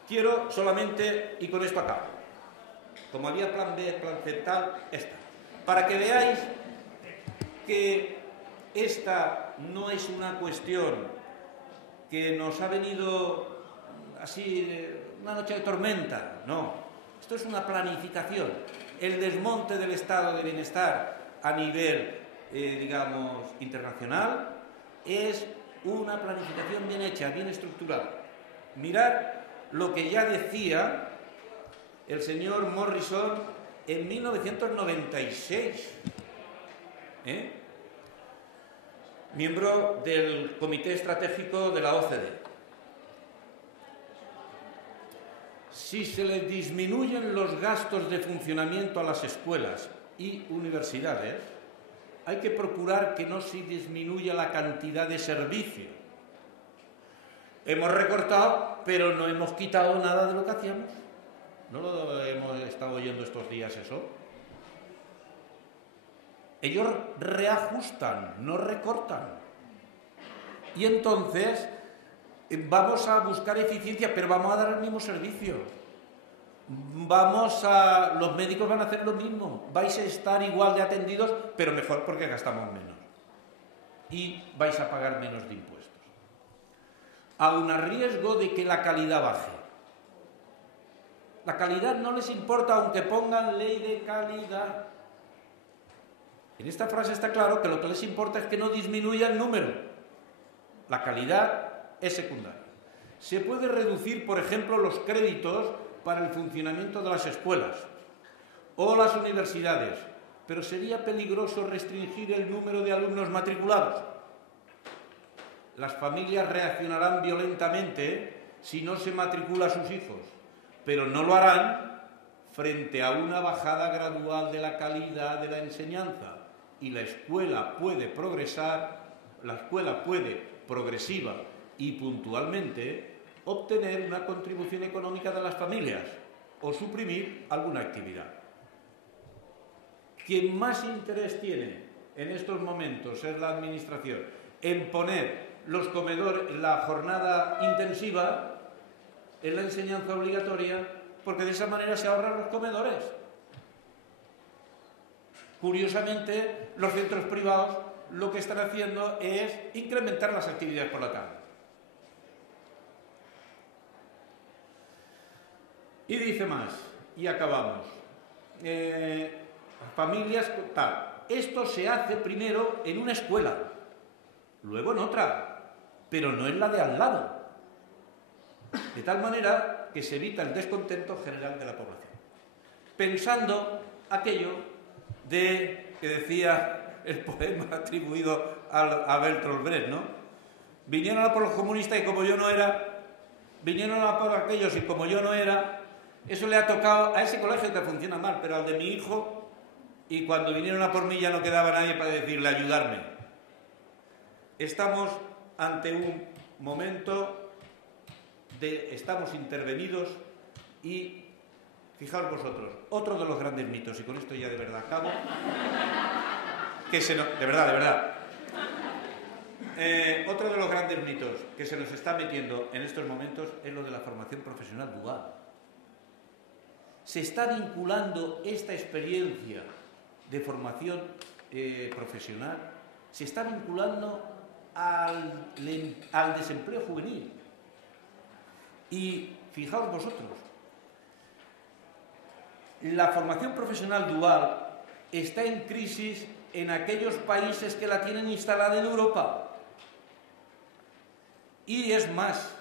Quiero solamente, y con esto acabo, como había plan B, plan C, tal, esta, para que veáis que esta no es una cuestión que nos ha venido así, una noche de tormenta, no. Esto es una planificación. El desmonte del estado de bienestar a nivel, digamos, internacional es una planificación bien hecha, bien estructurada. Mirad lo que ya decía el señor Morrison en 1996, miembro del Comité Estratégico de la OCDE. Si se les disminuyen los gastos de funcionamiento a las escuelas y universidades, hay que procurar que no se disminuya la cantidad de servicio. Hemos recortado, pero no hemos quitado nada de lo que hacíamos. ¿No lo hemos estado oyendo estos días eso? Ellos reajustan, no recortan. Y entonces vamos a buscar eficiencia, pero vamos a dar el mismo servicio. Los médicos van a hacer lo mismo. Vais a estar igual de atendidos, pero mejor porque gastamos menos. Y vais a pagar menos de impuestos. Aun a riesgo de que la calidad baje. La calidad no les importa aunque pongan ley de calidad. En esta frase está claro que lo que les importa es que no disminuya el número. La calidad es secundaria. Se puede reducir, por ejemplo, los créditos para el funcionamiento de las escuelas o las universidades, pero sería peligroso restringir el número de alumnos matriculados. Las familias reaccionarán violentamente si no se matricula a sus hijos, pero no lo harán frente a una bajada gradual de la calidad de la enseñanza. Y la escuela puede progresar, la escuela puede progresiva y puntualmente obtener una contribución económica de las familias o suprimir alguna actividad. quien más interés tiene en estos momentos es la Administración en poner los comedores, la jornada intensiva en la enseñanza obligatoria, porque de esa manera se ahorran los comedores. Curiosamente, los centros privados lo que están haciendo es incrementar las actividades por la tarde. Y dice más, y acabamos. Familias, tal. Esto se hace primero en una escuela, luego en otra, pero no en la de al lado. De tal manera que se evita el descontento general de la población. Pensando aquello que decía el poema atribuido a Bertolt Brecht, ¿no? Vinieron a por los comunistas y como yo no era, vinieron a por aquellos y como yo no era, eso le ha tocado a ese colegio que funciona mal, pero al de mi hijo, y cuando vinieron a por mí ya no quedaba nadie para decirle ayudarme. Estamos ante un momento estamos intervenidos y fijaos vosotros, otro de los grandes mitos, y con esto ya de verdad acabo, de verdad, otro de los grandes mitos que se nos está metiendo en estos momentos es lo de la formación profesional dual. Se está vinculando esta experiencia de formación profesional, se está vinculando al desempleo juvenil. Y fijaos vosotros, la formación profesional dual está en crisis en aquellos países que la tienen instalada en Europa. Y es más,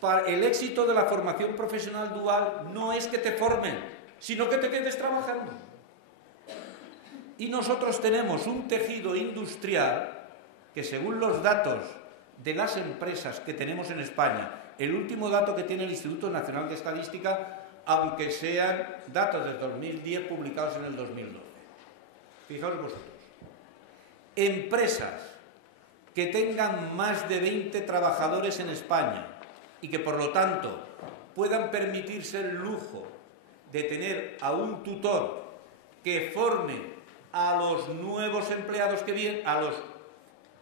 para el éxito de la formación profesional dual no es que te formen, sino que te quedes trabajando. Y nosotros tenemos un tejido industrial que, según los datos de las empresas que tenemos en España, el último dato que tiene el Instituto Nacional de Estadística, aunque sean datos del 2010 publicados en el 2012. Fijaos vosotros. Empresas que tengan más de 20 trabajadores en España y que, por lo tanto, puedan permitirse el lujo de tener a un tutor que forme a los nuevos empleados que vienen, a los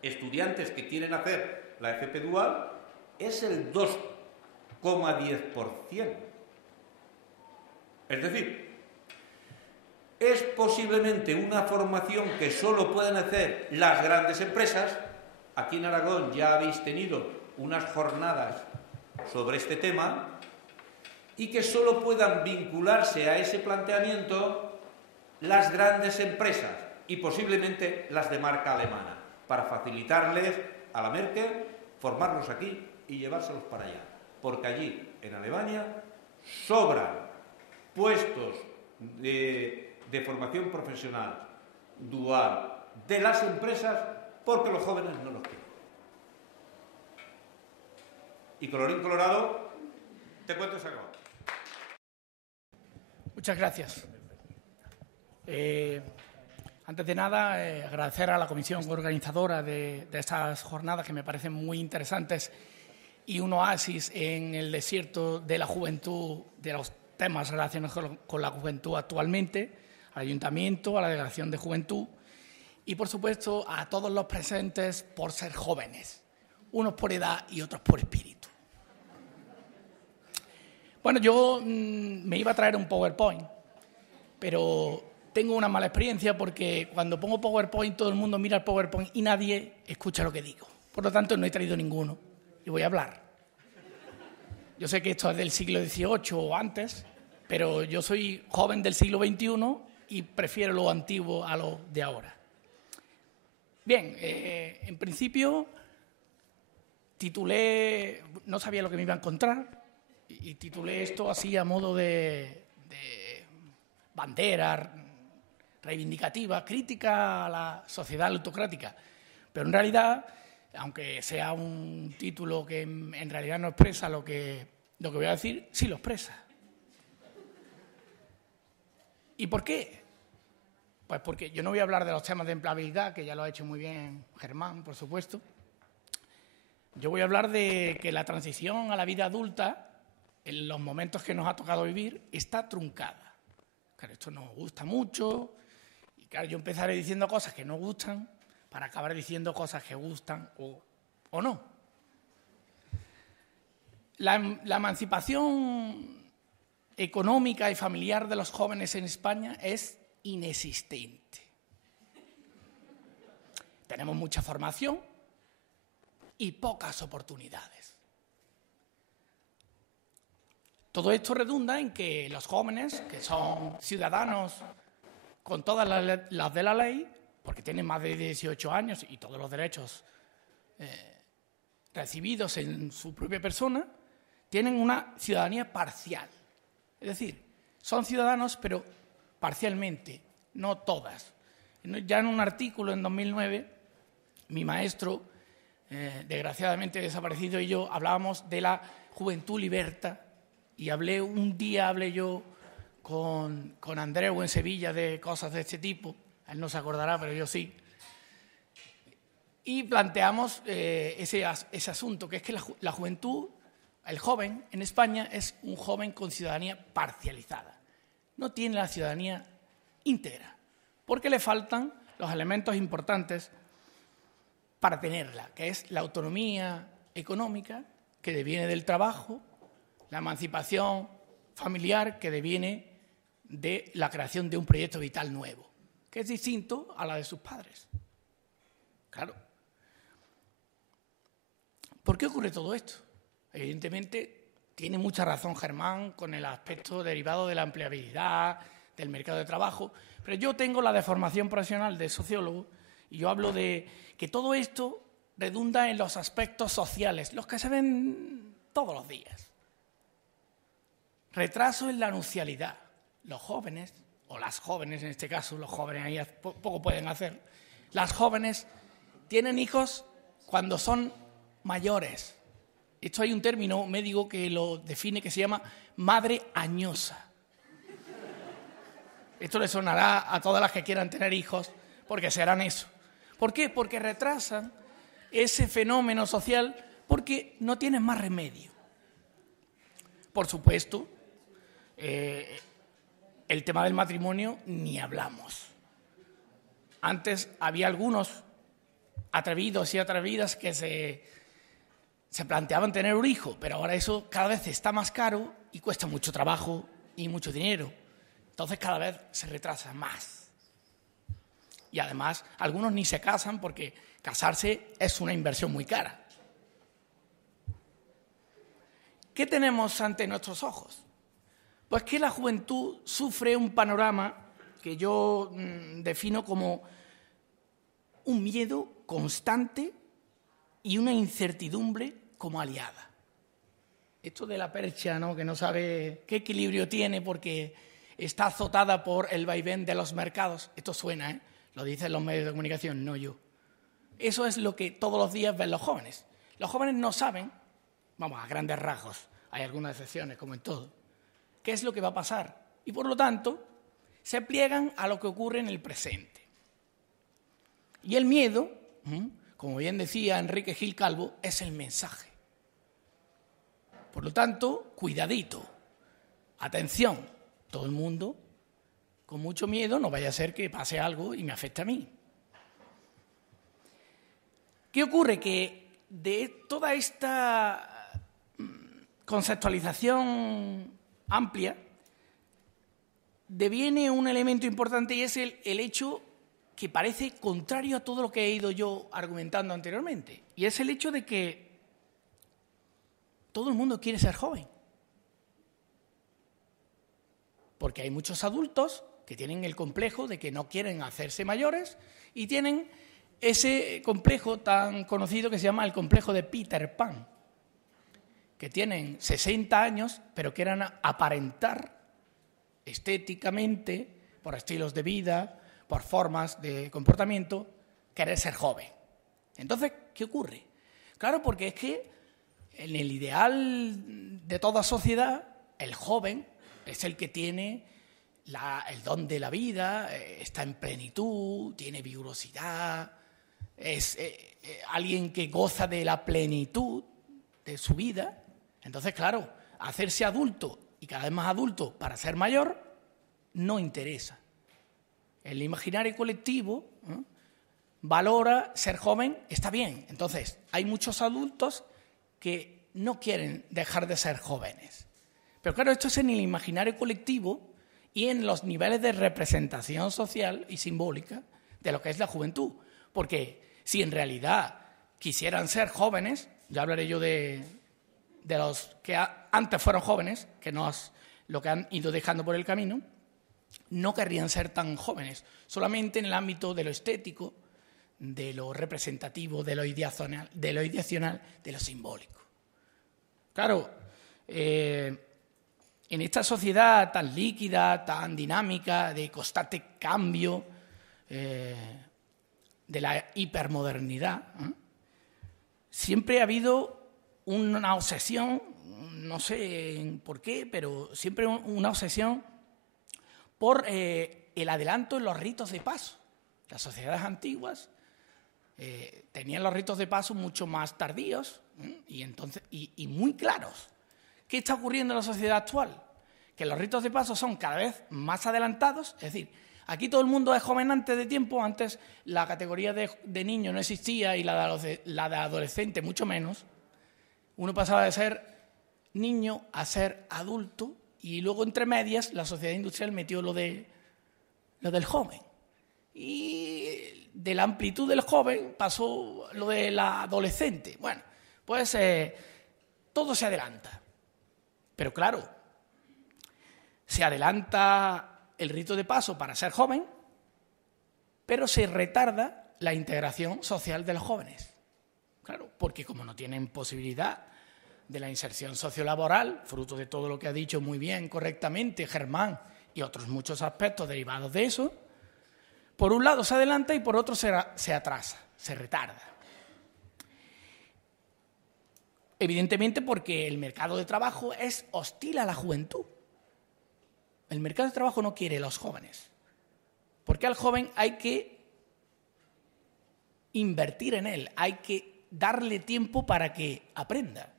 estudiantes que quieren hacer la FP dual, es el 2,10%. Es decir, es posiblemente una formación que solo pueden hacer las grandes empresas. Aquí en Aragón ya habéis tenido unas jornadas sobre este tema y que solo puedan vincularse a ese planteamiento las grandes empresas y posiblemente las de marca alemana, para facilitarles a la Merkel formarlos aquí y llevárselos para allá. Porque allí, en Alemania, sobran puestos de formación profesional dual de las empresas porque los jóvenes no los quieren. Y colorín colorado, te cuento se acabó. Muchas gracias. Antes de nada, agradecer a la comisión organizadora de estas jornadas que me parecen muy interesantes y un oasis en el desierto de la juventud, de los temas relacionados con la juventud actualmente, al Ayuntamiento, a la Delegación de Juventud y, por supuesto, a todos los presentes por ser jóvenes, unos por edad y otros por espíritu. Bueno, yo me iba a traer un PowerPoint, pero tengo una mala experiencia porque cuando pongo PowerPoint todo el mundo mira el PowerPoint y nadie escucha lo que digo. Por lo tanto, no he traído ninguno y voy a hablar. Yo sé que esto es del siglo XVIII o antes, pero yo soy joven del siglo XXI y prefiero lo antiguo a lo de ahora. Bien, en principio titulé, no sabía lo que me iba a encontrar y titulé esto así a modo de bandera reivindicativa, crítica a la sociedad autocrática. Pero en realidad, aunque sea un título que en realidad no expresa lo que voy a decir, sí lo expresa. ¿Y por qué? Pues porque yo no voy a hablar de los temas de empleabilidad, que ya lo ha hecho muy bien Germán, por supuesto. Yo voy a hablar de que la transición a la vida adulta, en los momentos que nos ha tocado vivir, está truncada. Claro, esto nos gusta mucho, y claro, yo empezaré diciendo cosas que no gustan para acabar diciendo cosas que gustan o no. La emancipación económica y familiar de los jóvenes en España es inexistente. Tenemos mucha formación y pocas oportunidades. Todo esto redunda en que los jóvenes, que son ciudadanos con todas las de la ley, porque tienen más de 18 años y todos los derechos recibidos en su propia persona, tienen una ciudadanía parcial. Es decir, son ciudadanos, pero parcialmente, no todas. Ya en un artículo en 2009, mi maestro, desgraciadamente desaparecido, y yo hablábamos de la juventud liberta, y un día hablé yo con Andreu en Sevilla de cosas de este tipo, él no se acordará, pero yo sí, y planteamos ese asunto, que es que la juventud, el joven en España es un joven con ciudadanía parcializada, no tiene la ciudadanía íntegra, porque le faltan los elementos importantes para tenerla, que es la autonomía económica, que deviene del trabajo, la emancipación familiar, que deviene de la creación de un proyecto vital nuevo, que es distinto a la de sus padres. Claro. ¿Por qué ocurre todo esto? Evidentemente, tiene mucha razón Germán con el aspecto derivado de la empleabilidad, del mercado de trabajo, pero yo tengo la deformación profesional de sociólogo y yo hablo de que todo esto redunda en los aspectos sociales, los que se ven todos los días. Retraso en la nupcialidad. Los jóvenes, o las jóvenes en este caso, los jóvenes ahí poco pueden hacer, las jóvenes tienen hijos cuando son mayores. Esto hay un término médico que lo define, que se llama madre añosa. Esto le sonará a todas las que quieran tener hijos, porque serán eso. ¿Por qué? Porque retrasan ese fenómeno social porque no tienen más remedio. Por supuesto, el tema del matrimonio ni hablamos. Antes había algunos atrevidos y atrevidas que se planteaban tener un hijo, pero ahora eso cada vez está más caro y cuesta mucho trabajo y mucho dinero. Entonces cada vez se retrasa más. Y además algunos ni se casan porque casarse es una inversión muy cara. ¿Qué tenemos ante nuestros ojos? Pues que la juventud sufre un panorama que yo defino como un miedo constante y una incertidumbre como aliada. Esto de la percha, ¿no?, que no sabe qué equilibrio tiene porque está azotada por el vaivén de los mercados. Esto suena, ¿eh? Lo dicen los medios de comunicación, no yo. Eso es lo que todos los días ven los jóvenes. Los jóvenes no saben, vamos, a grandes rasgos, hay algunas excepciones como en todo, qué es lo que va a pasar. Y por lo tanto, se pliegan a lo que ocurre en el presente. Y el miedo, como bien decía Enrique Gil Calvo, es el mensaje. Por lo tanto, cuidadito, atención, todo el mundo con mucho miedo, no vaya a ser que pase algo y me afecte a mí. ¿Qué ocurre? Que de toda esta conceptualización amplia deviene un elemento importante y es el hecho que parece contrario a todo lo que he ido yo argumentando anteriormente, y es el hecho de que todo el mundo quiere ser joven. Porque hay muchos adultos que tienen el complejo de que no quieren hacerse mayores y tienen ese complejo tan conocido que se llama el complejo de Peter Pan, que tienen 60 años pero quieren aparentar estéticamente, por estilos de vida, por formas de comportamiento, querer ser joven. Entonces, ¿qué ocurre? Claro, porque es que en el ideal de toda sociedad, el joven es el que tiene el don de la vida, está en plenitud, tiene vigorosidad, es alguien que goza de la plenitud de su vida. Entonces, claro, hacerse adulto y cada vez más adulto para ser mayor no interesa. El imaginario colectivo valora ser joven, está bien. Entonces, hay muchos adultos que no quieren dejar de ser jóvenes. Pero claro, esto es en el imaginario colectivo y en los niveles de representación social y simbólica de lo que es la juventud. Porque si en realidad quisieran ser jóvenes, ya hablaré yo de los que antes fueron jóvenes, que lo que han ido dejando por el camino, no querrían ser tan jóvenes, solamente en el ámbito de lo estético, de lo representativo, de lo ideacional, de lo simbólico. Claro, en esta sociedad tan líquida, tan dinámica, de constante cambio, de la hipermodernidad, siempre ha habido una obsesión, no sé por qué, pero siempre una obsesión por el adelanto en los ritos de paso. Las sociedades antiguas tenían los ritos de paso mucho más tardíos y muy claros. ¿Qué está ocurriendo en la sociedad actual? Que los ritos de paso son cada vez más adelantados, es decir, aquí todo el mundo es joven antes de tiempo, antes la categoría de niño no existía y la de adolescente mucho menos. Uno pasaba de ser niño a ser adulto y luego entre medias la sociedad industrial metió lo del joven. Y de la amplitud del joven pasó lo del adolescente. Bueno, pues todo se adelanta. Pero claro, se adelanta el rito de paso para ser joven, pero se retarda la integración social de los jóvenes. Claro, porque como no tienen posibilidad de la inserción sociolaboral, fruto de todo lo que ha dicho muy bien, correctamente, Germán y otros muchos aspectos derivados de eso, por un lado se adelanta y por otro se atrasa, se retarda. Evidentemente porque el mercado de trabajo es hostil a la juventud. El mercado de trabajo no quiere a los jóvenes, porque al joven hay que invertir en él, hay que darle tiempo para que aprenda.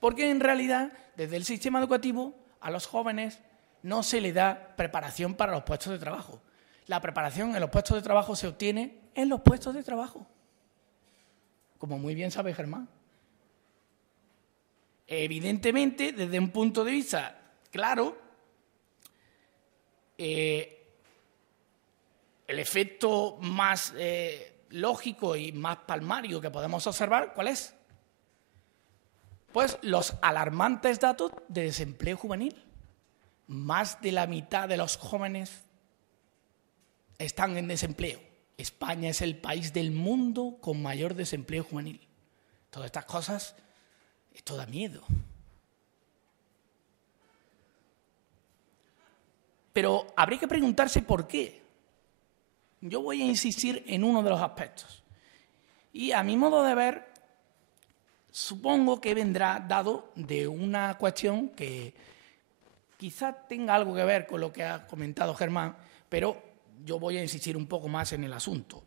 Porque en realidad, desde el sistema educativo, a los jóvenes no se le da preparación para los puestos de trabajo. La preparación en los puestos de trabajo se obtiene en los puestos de trabajo, como muy bien sabe Germán. Evidentemente, desde un punto de vista claro, el efecto más lógico y más palmario que podemos observar, ¿cuál es? Pues los alarmantes datos de desempleo juvenil. Más de la mitad de los jóvenes están en desempleo. España es el país del mundo con mayor desempleo juvenil. Todas estas cosas, esto da miedo. Pero habría que preguntarse por qué. Yo voy a insistir en uno de los aspectos. Y a mi modo de ver, supongo que vendrá dado de una cuestión que quizá tenga algo que ver con lo que ha comentado Germán, pero yo voy a insistir un poco más en el asunto.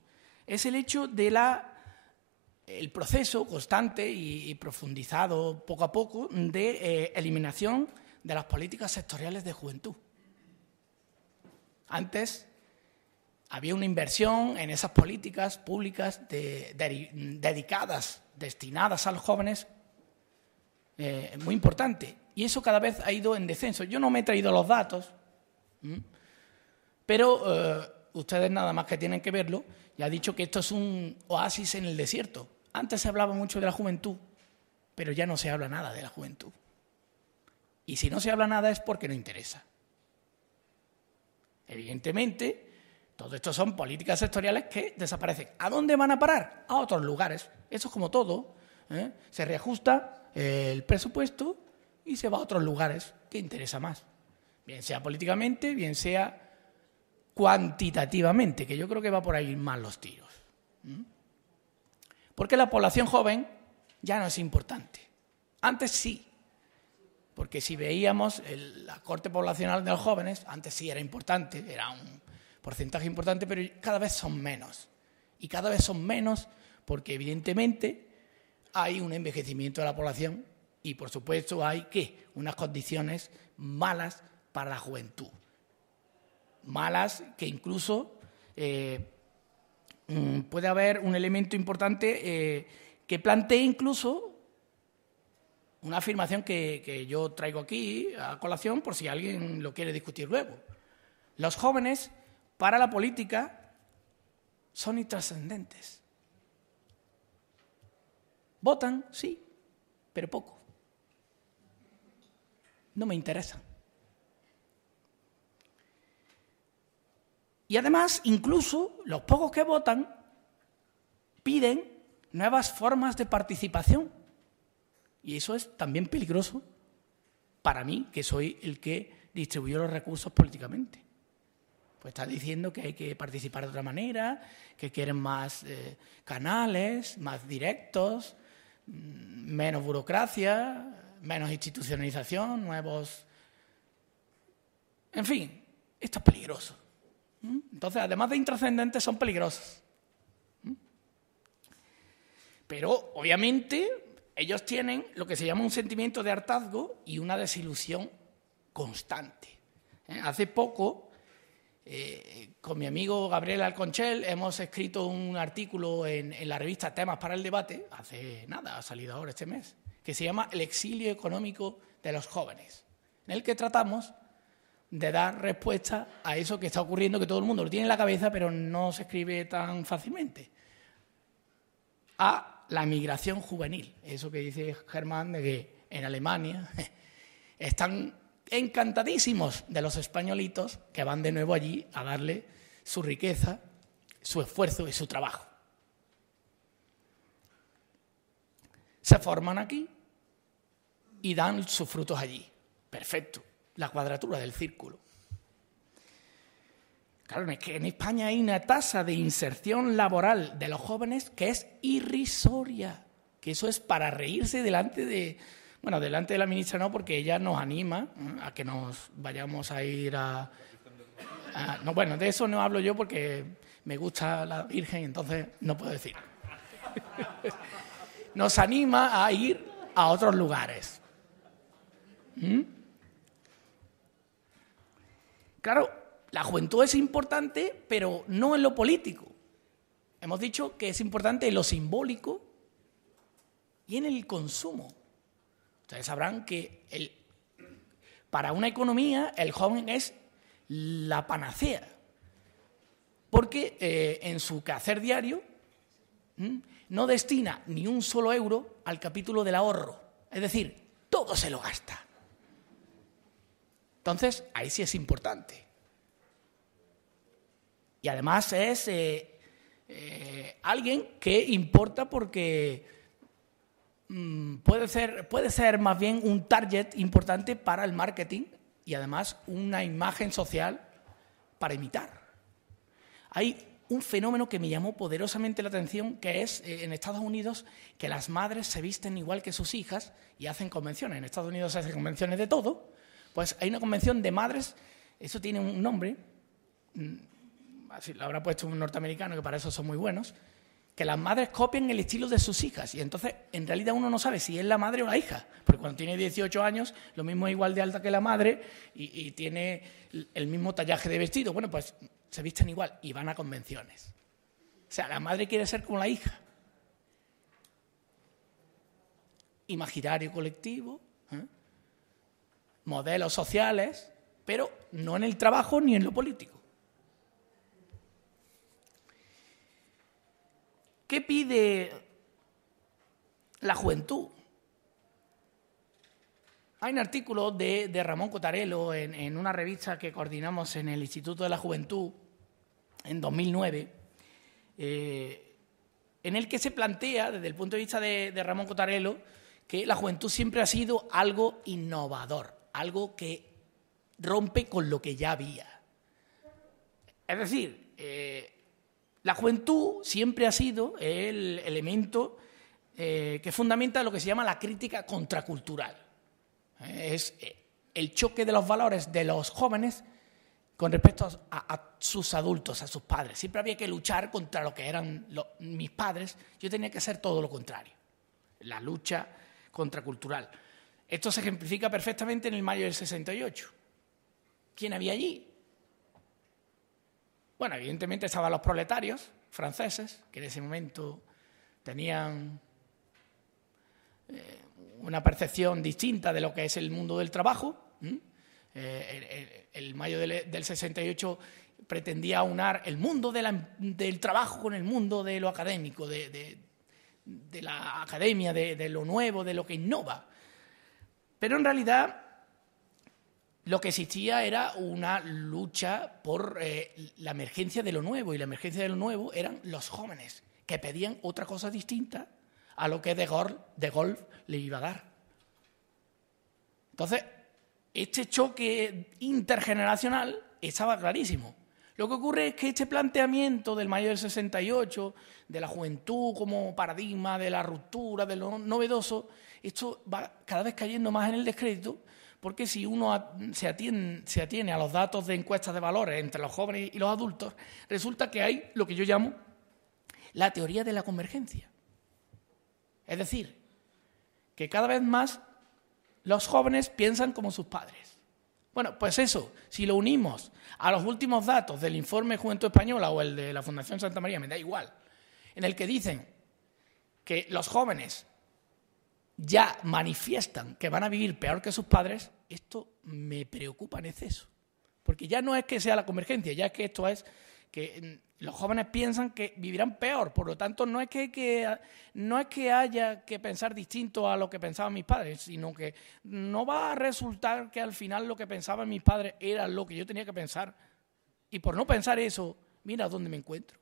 Es el hecho de el proceso constante y profundizado poco a poco de eliminación de las políticas sectoriales de juventud. Antes había una inversión en esas políticas públicas destinadas a los jóvenes muy importante. Y eso cada vez ha ido en descenso. Yo no me he traído los datos, pero ustedes nada más que tienen que verlo. Ya he dicho que esto es un oasis en el desierto. Antes se hablaba mucho de la juventud, pero ya no se habla nada de la juventud. Y si no se habla nada es porque no interesa. Evidentemente, todo esto son políticas sectoriales que desaparecen. ¿A dónde van a parar? A otros lugares. Eso es como todo. Se reajusta el presupuesto y se va a otros lugares que interesa más. Bien sea políticamente, bien sea cuantitativamente, que yo creo que va por ahí más los tiros. Porque la población joven ya no es importante. Antes sí. Porque si veíamos la corte poblacional de los jóvenes, antes sí era importante, era un porcentaje importante, pero cada vez son menos. Y cada vez son menos porque evidentemente hay un envejecimiento de la población y por supuesto hay unas condiciones malas para la juventud. Malas que incluso puede haber un elemento importante que plantee incluso una afirmación que yo traigo aquí a colación por si alguien lo quiere discutir luego. Los jóvenes, para la política, son intrascendentes. Votan, sí, pero poco. No me interesan. Y además, incluso los pocos que votan piden nuevas formas de participación. Y eso es también peligroso para mí, que soy el que distribuyó los recursos políticamente. Pues está diciendo que hay que participar de otra manera, que quieren más canales, más directos, menos burocracia, menos institucionalización, nuevos... En fin, esto es peligroso. Entonces, además de intrascendentes, son peligrosos. Pero, obviamente, ellos tienen lo que se llama un sentimiento de hartazgo y una desilusión constante. Hace poco, con mi amigo Gabriel Alconchel, hemos escrito un artículo en la revista Temas para el Debate, hace nada, ha salido ahora este mes, que se llama El exilio económico de los jóvenes, en el que tratamos de dar respuesta a eso que está ocurriendo, que todo el mundo lo tiene en la cabeza, pero no se escribe tan fácilmente, a la migración juvenil. Eso que dice Germán, de que en Alemania están encantadísimos de los españolitos que van de nuevo allí a darle su riqueza, su esfuerzo y su trabajo. Se forman aquí y dan sus frutos allí. Perfecto, la cuadratura del círculo. Claro, es que en España hay una tasa de inserción laboral de los jóvenes que es irrisoria, que eso es para reírse delante de la ministra no, porque ella nos anima a que nos vayamos a ir no, bueno, de eso no hablo yo porque me gusta la Virgen, entonces no puedo decir. Nos anima a ir a otros lugares. Claro, la juventud es importante, pero no en lo político. Hemos dicho que es importante en lo simbólico y en el consumo. Ustedes sabrán que para una economía el joven es la panacea, porque en su quehacer diario no destina ni un solo euro al capítulo del ahorro. Es decir, todo se lo gasta. Entonces, ahí sí es importante. Y además es alguien que importa porque puede ser más bien un target importante para el marketing y además una imagen social para imitar. Hay un fenómeno que me llamó poderosamente la atención, que es en Estados Unidos que las madres se visten igual que sus hijas y hacen convenciones. En Estados Unidos se hacen convenciones de todo. Pues hay una convención de madres, eso tiene un nombre, así lo habrá puesto un norteamericano, que para eso son muy buenos, que las madres copian el estilo de sus hijas y entonces en realidad uno no sabe si es la madre o la hija, porque cuando tiene 18 años lo mismo es igual de alta que la madre y tiene el mismo tallaje de vestido. Bueno, pues se visten igual y van a convenciones. O sea, la madre quiere ser como la hija. Imaginario colectivo, modelos sociales, pero no en el trabajo ni en lo político. ¿Qué pide la juventud? Hay un artículo de Ramón Cotarelo en una revista que coordinamos en el Instituto de la Juventud en 2009, en el que se plantea, desde el punto de vista de Ramón Cotarelo, que la juventud siempre ha sido algo innovador, algo que rompe con lo que ya había. Es decir, la juventud siempre ha sido el elemento que fundamenta lo que se llama la crítica contracultural. Es el choque de los valores de los jóvenes con respecto a sus adultos, a sus padres. Siempre había que luchar contra lo que eran mis padres. Yo tenía que hacer todo lo contrario. La lucha contracultural. Esto se ejemplifica perfectamente en el mayo del 68. ¿Quién había allí? Bueno, evidentemente estaban los proletarios franceses, que en ese momento tenían una percepción distinta de lo que es el mundo del trabajo. El mayo del 68 pretendía aunar el mundo del trabajo con el mundo de lo académico, de la academia, de lo nuevo, de lo que innova. Pero en realidad lo que existía era una lucha por la emergencia de lo nuevo, y la emergencia de lo nuevo eran los jóvenes, que pedían otra cosa distinta a lo que De Gaulle le iba a dar. Entonces, este choque intergeneracional estaba clarísimo. Lo que ocurre es que este planteamiento del mayo del 68, de la juventud como paradigma de la ruptura, de lo novedoso, esto va cada vez cayendo más en el descrédito, porque si uno se atiene a los datos de encuestas de valores entre los jóvenes y los adultos, resulta que hay lo que yo llamo la teoría de la convergencia. Es decir, que cada vez más los jóvenes piensan como sus padres. Bueno, pues eso, si lo unimos a los últimos datos del informe Juventud Española o el de la Fundación Santa María, me da igual, en el que dicen que los jóvenes ya manifiestan que van a vivir peor que sus padres, esto me preocupa en exceso. Porque ya no es que sea la convergencia, ya es que esto es que los jóvenes piensan que vivirán peor. Por lo tanto, no es que haya que pensar distinto a lo que pensaban mis padres, sino que no va a resultar que al final lo que pensaban mis padres era lo que yo tenía que pensar. Y por no pensar eso, mira dónde me encuentro.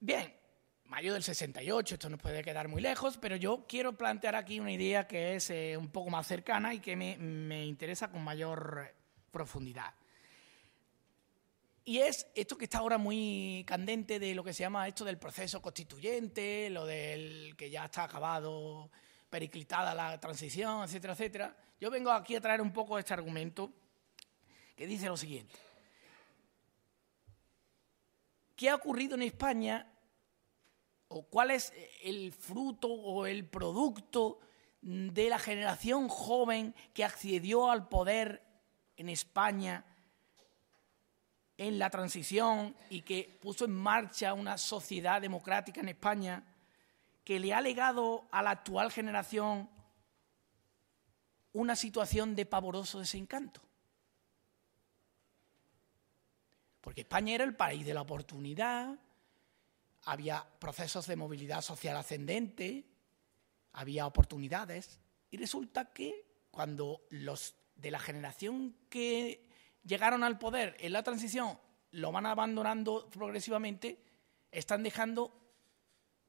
Bien, mayo del 68, esto nos puede quedar muy lejos, pero yo quiero plantear aquí una idea que es un poco más cercana y que me interesa con mayor profundidad. Y es esto que está ahora muy candente de lo que se llama esto del proceso constituyente, lo del que ya está acabado, periclitada la transición, etcétera, etcétera. Yo vengo aquí a traer un poco este argumento que dice lo siguiente. ¿Qué ha ocurrido en España o cuál es el fruto o el producto de la generación joven que accedió al poder en España en la transición y que puso en marcha una sociedad democrática en España que le ha legado a la actual generación una situación de pavoroso desencanto? Porque España era el país de la oportunidad, había procesos de movilidad social ascendente, había oportunidades, y resulta que cuando los de la generación que llegaron al poder en la transición lo van abandonando progresivamente, están dejando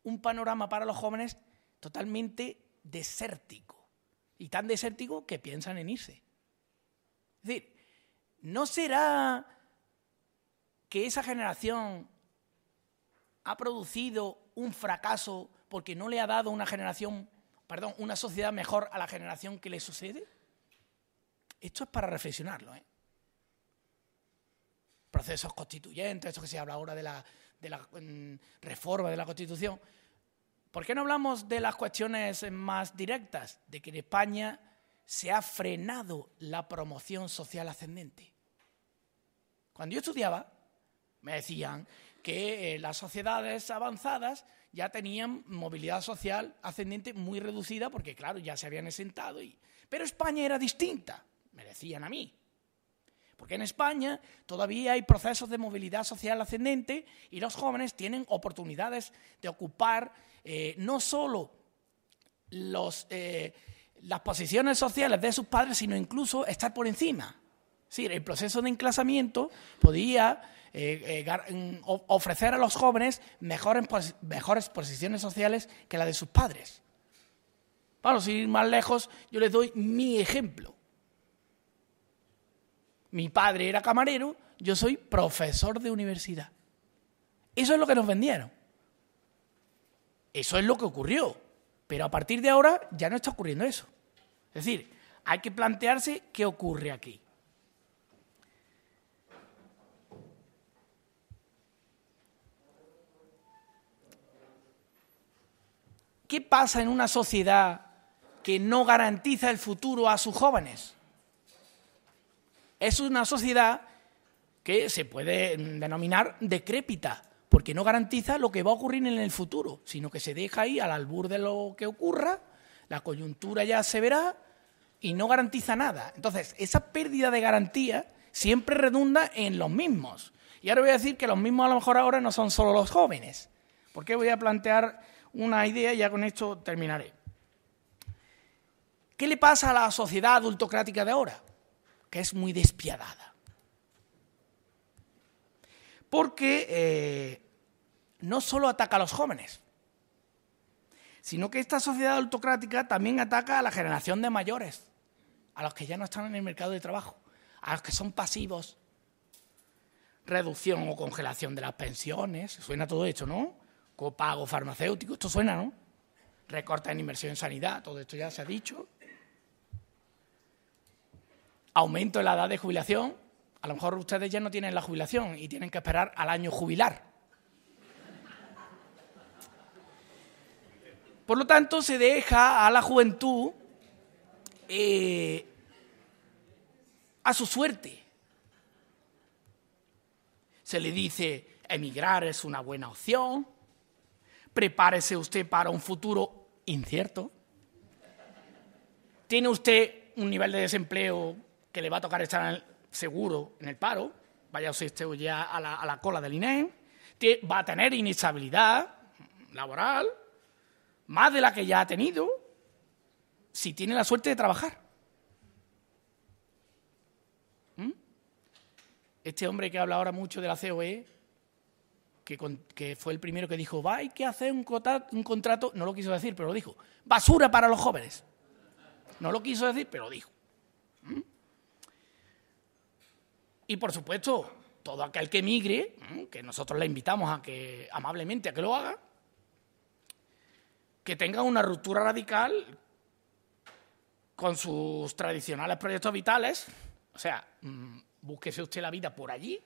un panorama para los jóvenes totalmente desértico, y tan desértico que piensan en irse. Es decir, ¿no será que esa generación ha producido un fracaso porque no le ha dado una sociedad mejor a la generación que le sucede? Esto es para reflexionarlo, ¿eh? Procesos constituyentes, esto que se habla ahora de la reforma de la Constitución. ¿Por qué no hablamos de las cuestiones más directas? De que en España se ha frenado la promoción social ascendente. Cuando yo estudiaba, me decían que las sociedades avanzadas ya tenían movilidad social ascendente muy reducida porque, claro, ya se habían asentado. Pero España era distinta, me decían a mí. Porque en España todavía hay procesos de movilidad social ascendente y los jóvenes tienen oportunidades de ocupar no solo las posiciones sociales de sus padres, sino incluso estar por encima. Es decir, el proceso de enclasamiento podía ofrecer a los jóvenes mejores posiciones sociales que la de sus padres. Bueno, sin ir más lejos, yo les doy mi ejemplo. Mi padre era camarero, yo soy profesor de universidad. Eso es lo que nos vendieron. Eso es lo que ocurrió. Pero a partir de ahora ya no está ocurriendo eso. Es decir, hay que plantearse qué ocurre aquí. ¿Qué pasa en una sociedad que no garantiza el futuro a sus jóvenes. Es una sociedad que se puede denominar decrépita, porque no garantiza lo que va a ocurrir en el futuro, sino que se deja ahí al albur de lo que ocurra, la coyuntura ya se verá y no garantiza nada. Entonces, esa pérdida de garantía siempre redunda en los mismos. Y ahora voy a decir que los mismos a lo mejor ahora no son solo los jóvenes, porque voy a plantear una idea y ya con esto terminaré. ¿Qué le pasa a la sociedad adultocrática de ahora? Que es muy despiadada. Porque no solo ataca a los jóvenes, sino que esta sociedad autocrática también ataca a la generación de mayores, a los que ya no están en el mercado de trabajo, a los que son pasivos. Reducción o congelación de las pensiones, suena todo esto, ¿no? Copago farmacéutico, esto suena, ¿no? Recortes en inversión en sanidad, todo esto ya se ha dicho. Aumento en la edad de jubilación, a lo mejor ustedes ya no tienen la jubilación y tienen que esperar al año jubilar. Por lo tanto, se deja a la juventud a su suerte. Se le dice, emigrar es una buena opción, prepárese usted para un futuro incierto. ¿Tiene usted un nivel de desempleo que le va a tocar estar seguro en el paro? Vaya usted ya a la cola del INEM. Va a tener inestabilidad laboral, más de la que ya ha tenido, si tiene la suerte de trabajar. Este hombre que habla ahora mucho de la COE, que fue el primero que dijo, hay que hacer un contrato, no lo quiso decir, pero lo dijo, basura para los jóvenes. No lo quiso decir, pero lo dijo. Y por supuesto, todo aquel que emigre, que nosotros le invitamos amablemente a que lo haga, que tenga una ruptura radical con sus tradicionales proyectos vitales, o sea, búsquese usted la vida por allí,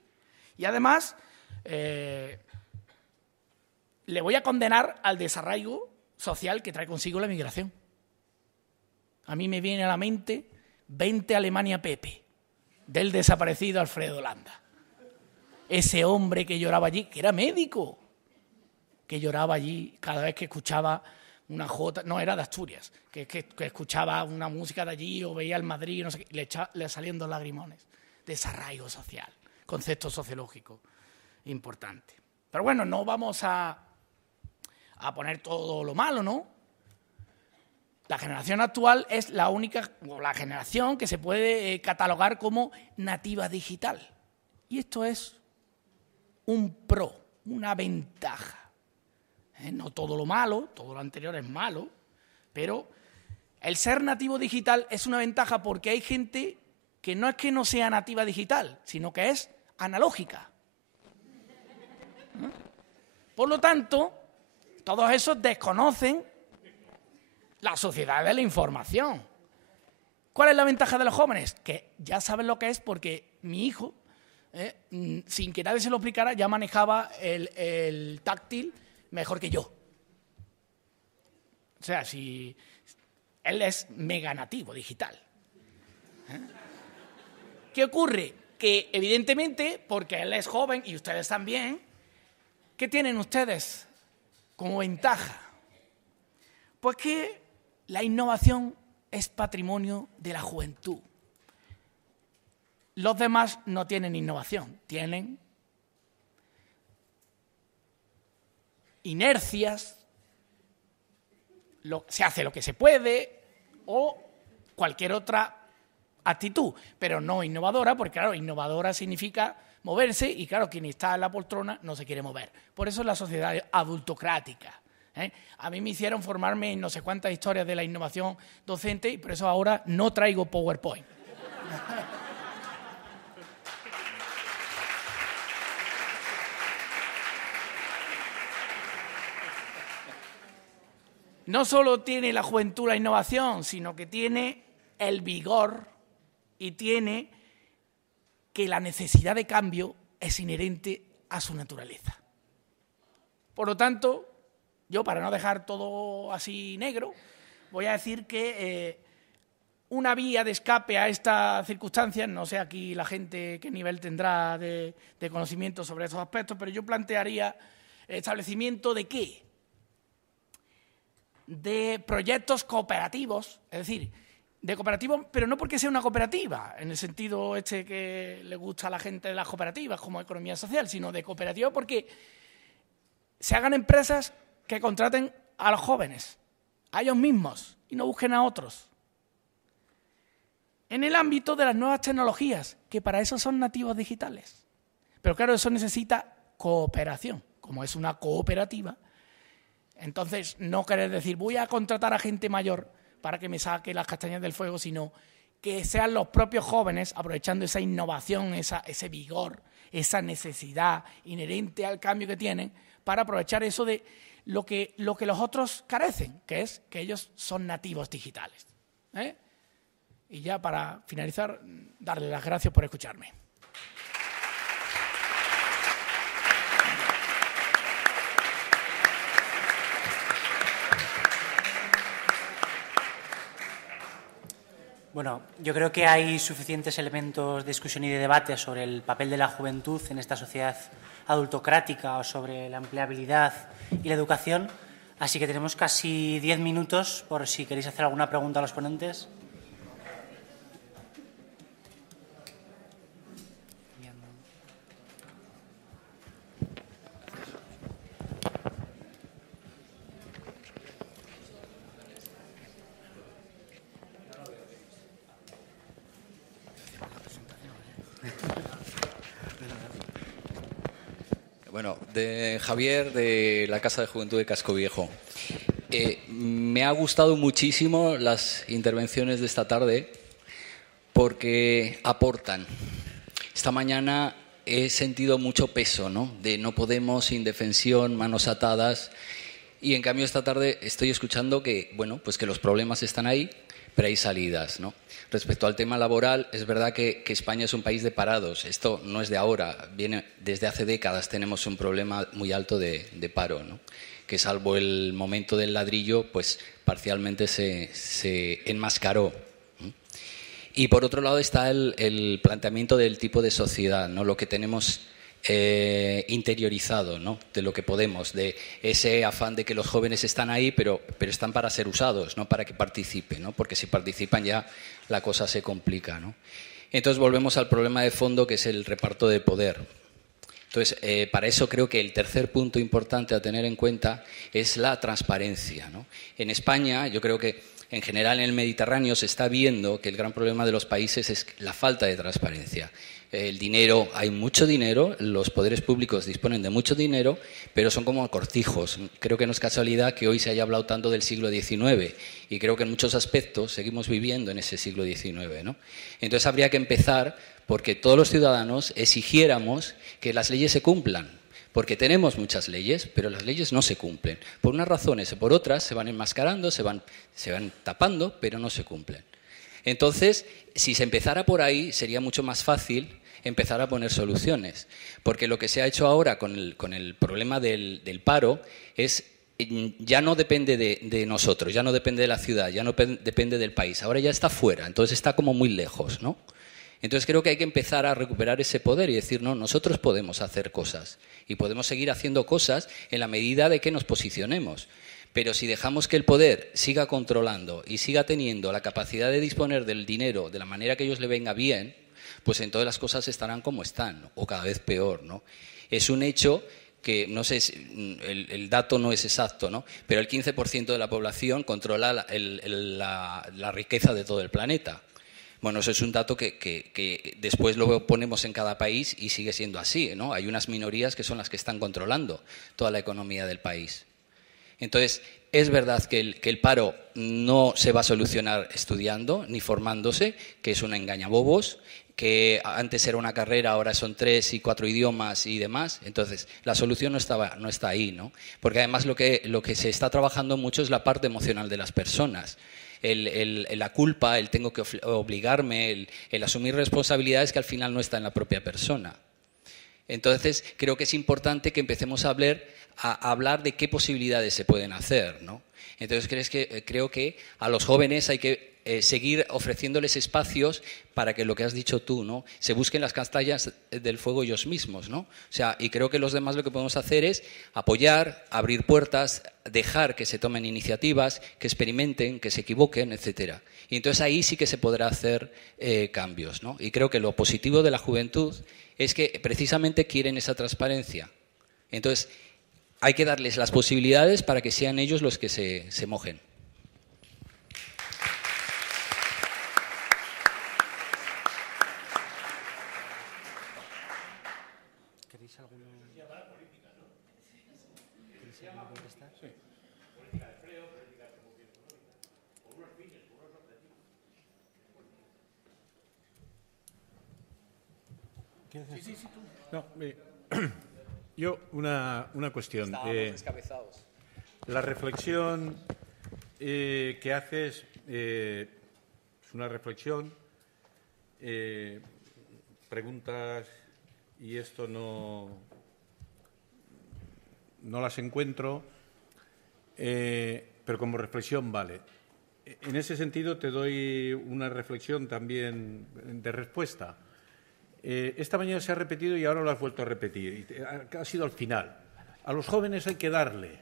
y además le voy a condenar al desarraigo social que trae consigo la migración. A mí me viene a la mente 20 Alemania Pepe, del desaparecido Alfredo Landa. Ese hombre que lloraba allí, que era médico, que lloraba allí cada vez que escuchaba una jota, no, era de Asturias, que escuchaba una música de allí o veía el Madrid, no sé qué, le salían dos lagrimones. Desarraigo social, concepto sociológico importante. Pero bueno, no vamos a poner todo lo malo, ¿no? La generación actual es la única, o la generación que se puede catalogar como nativa digital. Y esto es un pro, una ventaja. No todo lo malo, todo lo anterior es malo, pero el ser nativo digital es una ventaja porque hay gente que no es que no sea nativa digital, sino que es analógica. Por lo tanto, todos esos desconocen la sociedad de la información. ¿Cuál es la ventaja de los jóvenes? Que ya saben lo que es porque mi hijo, sin que nadie se lo explicara, ya manejaba el táctil mejor que yo. O sea, si él es mega nativo digital. ¿Qué ocurre? Que evidentemente, porque él es joven y ustedes también, ¿qué tienen ustedes como ventaja? Pues que la innovación es patrimonio de la juventud. Los demás no tienen innovación, tienen inercias, se hace lo que se puede o cualquier otra actitud, pero no innovadora, porque claro, innovadora significa moverse y claro, quien está en la poltrona no se quiere mover. Por eso es la sociedad adultocrática. A mí me hicieron formarme en no sé cuántas historias de la innovación docente y por eso ahora no traigo PowerPoint. No solo tiene la juventud la innovación, sino que tiene el vigor y tiene que la necesidad de cambio es inherente a su naturaleza. Por lo tanto, yo para no dejar todo así negro, voy a decir que una vía de escape a estas circunstancias, no sé aquí la gente qué nivel tendrá de conocimiento sobre estos aspectos, pero yo plantearía el establecimiento de ¿qué? De proyectos cooperativos, es decir, de cooperativos, pero no porque sea una cooperativa, en el sentido que le gusta a la gente de las cooperativas como economía social, sino de cooperativa porque se hagan empresas que contraten a los jóvenes, a ellos mismos, y no busquen a otros. En el ámbito de las nuevas tecnologías, que para eso son nativos digitales. Pero claro, eso necesita cooperación, como es una cooperativa. Entonces, no querer decir, voy a contratar a gente mayor para que me saque las castañas del fuego, sino que sean los propios jóvenes, aprovechando esa innovación, ese vigor, esa necesidad inherente al cambio que tienen, para aprovechar eso de lo que los otros carecen, que es que ellos son nativos digitales. Y ya para finalizar, darle las gracias por escucharme. Bueno, yo creo que hay suficientes elementos de discusión y de debate sobre el papel de la juventud en esta sociedad adultocrática o sobre la empleabilidad y la educación, así que tenemos casi 10 minutos por si queréis hacer alguna pregunta a los ponentes. Bueno, de Javier, de la Casa de Juventud de Casco Viejo. Me ha gustado muchísimo las intervenciones de esta tarde porque aportan. Esta mañana he sentido mucho peso, ¿no? De no podemos, indefensión, manos atadas. Y en cambio esta tarde estoy escuchando que, bueno, pues que los problemas están ahí, pero hay salidas, ¿no? Respecto al tema laboral, es verdad que España es un país de parados. Esto no es de ahora, viene desde hace décadas. Tenemos un problema muy alto de paro, ¿no? Que salvo el momento del ladrillo, pues parcialmente se enmascaró. Y por otro lado está el planteamiento del tipo de sociedad, ¿no? Lo que tenemos interiorizado, ¿no? De lo que podemos, de ese afán de que los jóvenes están ahí, pero están para ser usados, no para que participen, ¿no? Porque si participan ya la cosa se complica, ¿no? Entonces volvemos al problema de fondo, que es el reparto de poder. Entonces, para eso creo que el tercer punto importante a tener en cuenta es la transparencia, ¿no? En España, yo creo que en general en el Mediterráneo se está viendo que el gran problema de los países es la falta de transparencia. El dinero, hay mucho dinero, los poderes públicos disponen de mucho dinero, pero son como cortijos. Creo que no es casualidad que hoy se haya hablado tanto del siglo XIX y creo que en muchos aspectos seguimos viviendo en ese siglo XIX, ¿no? Entonces habría que empezar porque todos los ciudadanos exigiéramos que las leyes se cumplan, porque tenemos muchas leyes, pero las leyes no se cumplen. Por unas razones o por otras se van enmascarando, se van tapando, pero no se cumplen. Entonces, si se empezara por ahí, sería mucho más fácil empezar a poner soluciones, porque lo que se ha hecho ahora con el problema del paro es, ya no depende de nosotros, ya no depende de la ciudad, ya no depende del país, ahora ya está fuera, entonces está como muy lejos, ¿no? Entonces creo que hay que empezar a recuperar ese poder y decir, no, nosotros podemos hacer cosas y podemos seguir haciendo cosas en la medida de que nos posicionemos. Pero si dejamos que el poder siga controlando y siga teniendo la capacidad de disponer del dinero de la manera que a ellos le venga bien, pues entonces las cosas estarán como están, ¿no? O cada vez peor, ¿no? Es un hecho que, no sé, el dato no es exacto, ¿no? Pero el 15% de la población controla la riqueza de todo el planeta. Bueno, eso es un dato que después lo ponemos en cada país y sigue siendo así, ¿no? Hay unas minorías que son las que están controlando toda la economía del país. Entonces, es verdad que el paro no se va a solucionar estudiando ni formándose, que es una engañabobos, que antes era una carrera, ahora son 3 y 4 idiomas y demás. Entonces, la solución no está ahí, ¿no? Porque además lo que se está trabajando mucho es la parte emocional de las personas. La culpa, el tengo que obligarme, el asumir responsabilidades que al final no está en la propia persona. Entonces, creo que es importante que empecemos a a hablar de qué posibilidades se pueden hacer, ¿no? Entonces creo que a los jóvenes hay que seguir ofreciéndoles espacios para que lo que has dicho tú, ¿no? Se busquen las castañas del fuego ellos mismos, ¿no? O sea, y creo que los demás lo que podemos hacer es apoyar, abrir puertas, dejar que se tomen iniciativas, que experimenten, que se equivoquen, etcétera. Y entonces ahí sí que se podrá hacer cambios, ¿no? Y creo que lo positivo de la juventud es que precisamente quieren esa transparencia. Entonces hay que darles las posibilidades para que sean ellos los que se mojen. No, yo una cuestión. Descabezados. La reflexión que haces es una reflexión, preguntas y esto no las encuentro, pero como reflexión vale. En ese sentido te doy una reflexión también de respuesta. Esta mañana se ha repetido y ahora lo has vuelto a repetir. Ha sido al final. A los jóvenes hay que darle.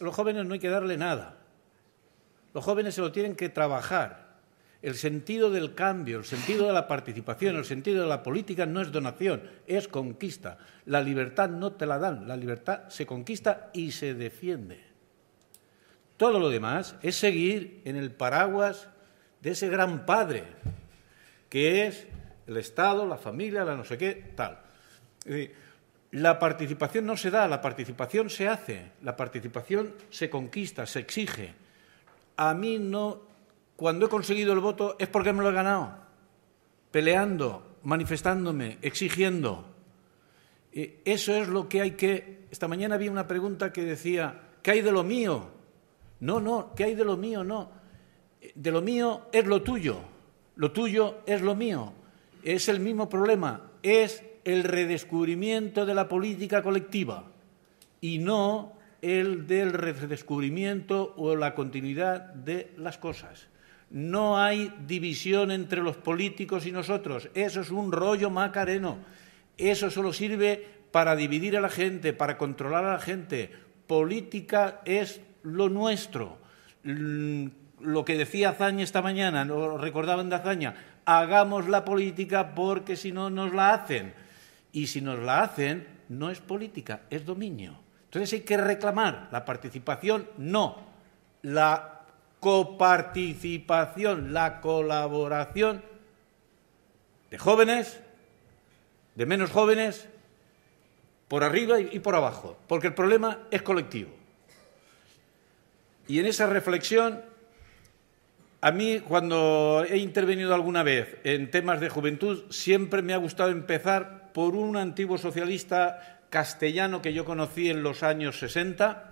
A los jóvenes no hay que darle nada. Los jóvenes se lo tienen que trabajar. El sentido del cambio, el sentido de la participación, el sentido de la política no es donación, es conquista. La libertad no te la dan, la libertad se conquista y se defiende. Todo lo demás es seguir en el paraguas de ese gran padre, que es el Estado, la familia, la no sé qué, tal. La participación no se da, la participación se hace, la participación se conquista, se exige. A mí no, cuando he conseguido el voto es porque me lo he ganado, peleando, manifestándome, exigiendo. Eso es lo que hay que... Esta mañana había una pregunta que decía, ¿qué hay de lo mío? No, ¿qué hay de lo mío? No. De lo mío es lo tuyo es lo mío. Es el mismo problema, es el redescubrimiento de la política colectiva y no el del redescubrimiento o la continuidad de las cosas. No hay división entre los políticos y nosotros, eso es un rollo macareno, eso solo sirve para dividir a la gente, para controlar a la gente. Política es lo nuestro. Lo que decía Azaña esta mañana, lo recordaban de Azaña, hagamos la política porque si no nos la hacen. Y si nos la hacen, no es política, es dominio. Entonces hay que reclamar la participación, no, la coparticipación, la colaboración de jóvenes, de menos jóvenes, por arriba y por abajo, porque el problema es colectivo. Y en esa reflexión, a mí, cuando he intervenido alguna vez en temas de juventud, siempre me ha gustado empezar por un antiguo socialista castellano que yo conocí en los años 60,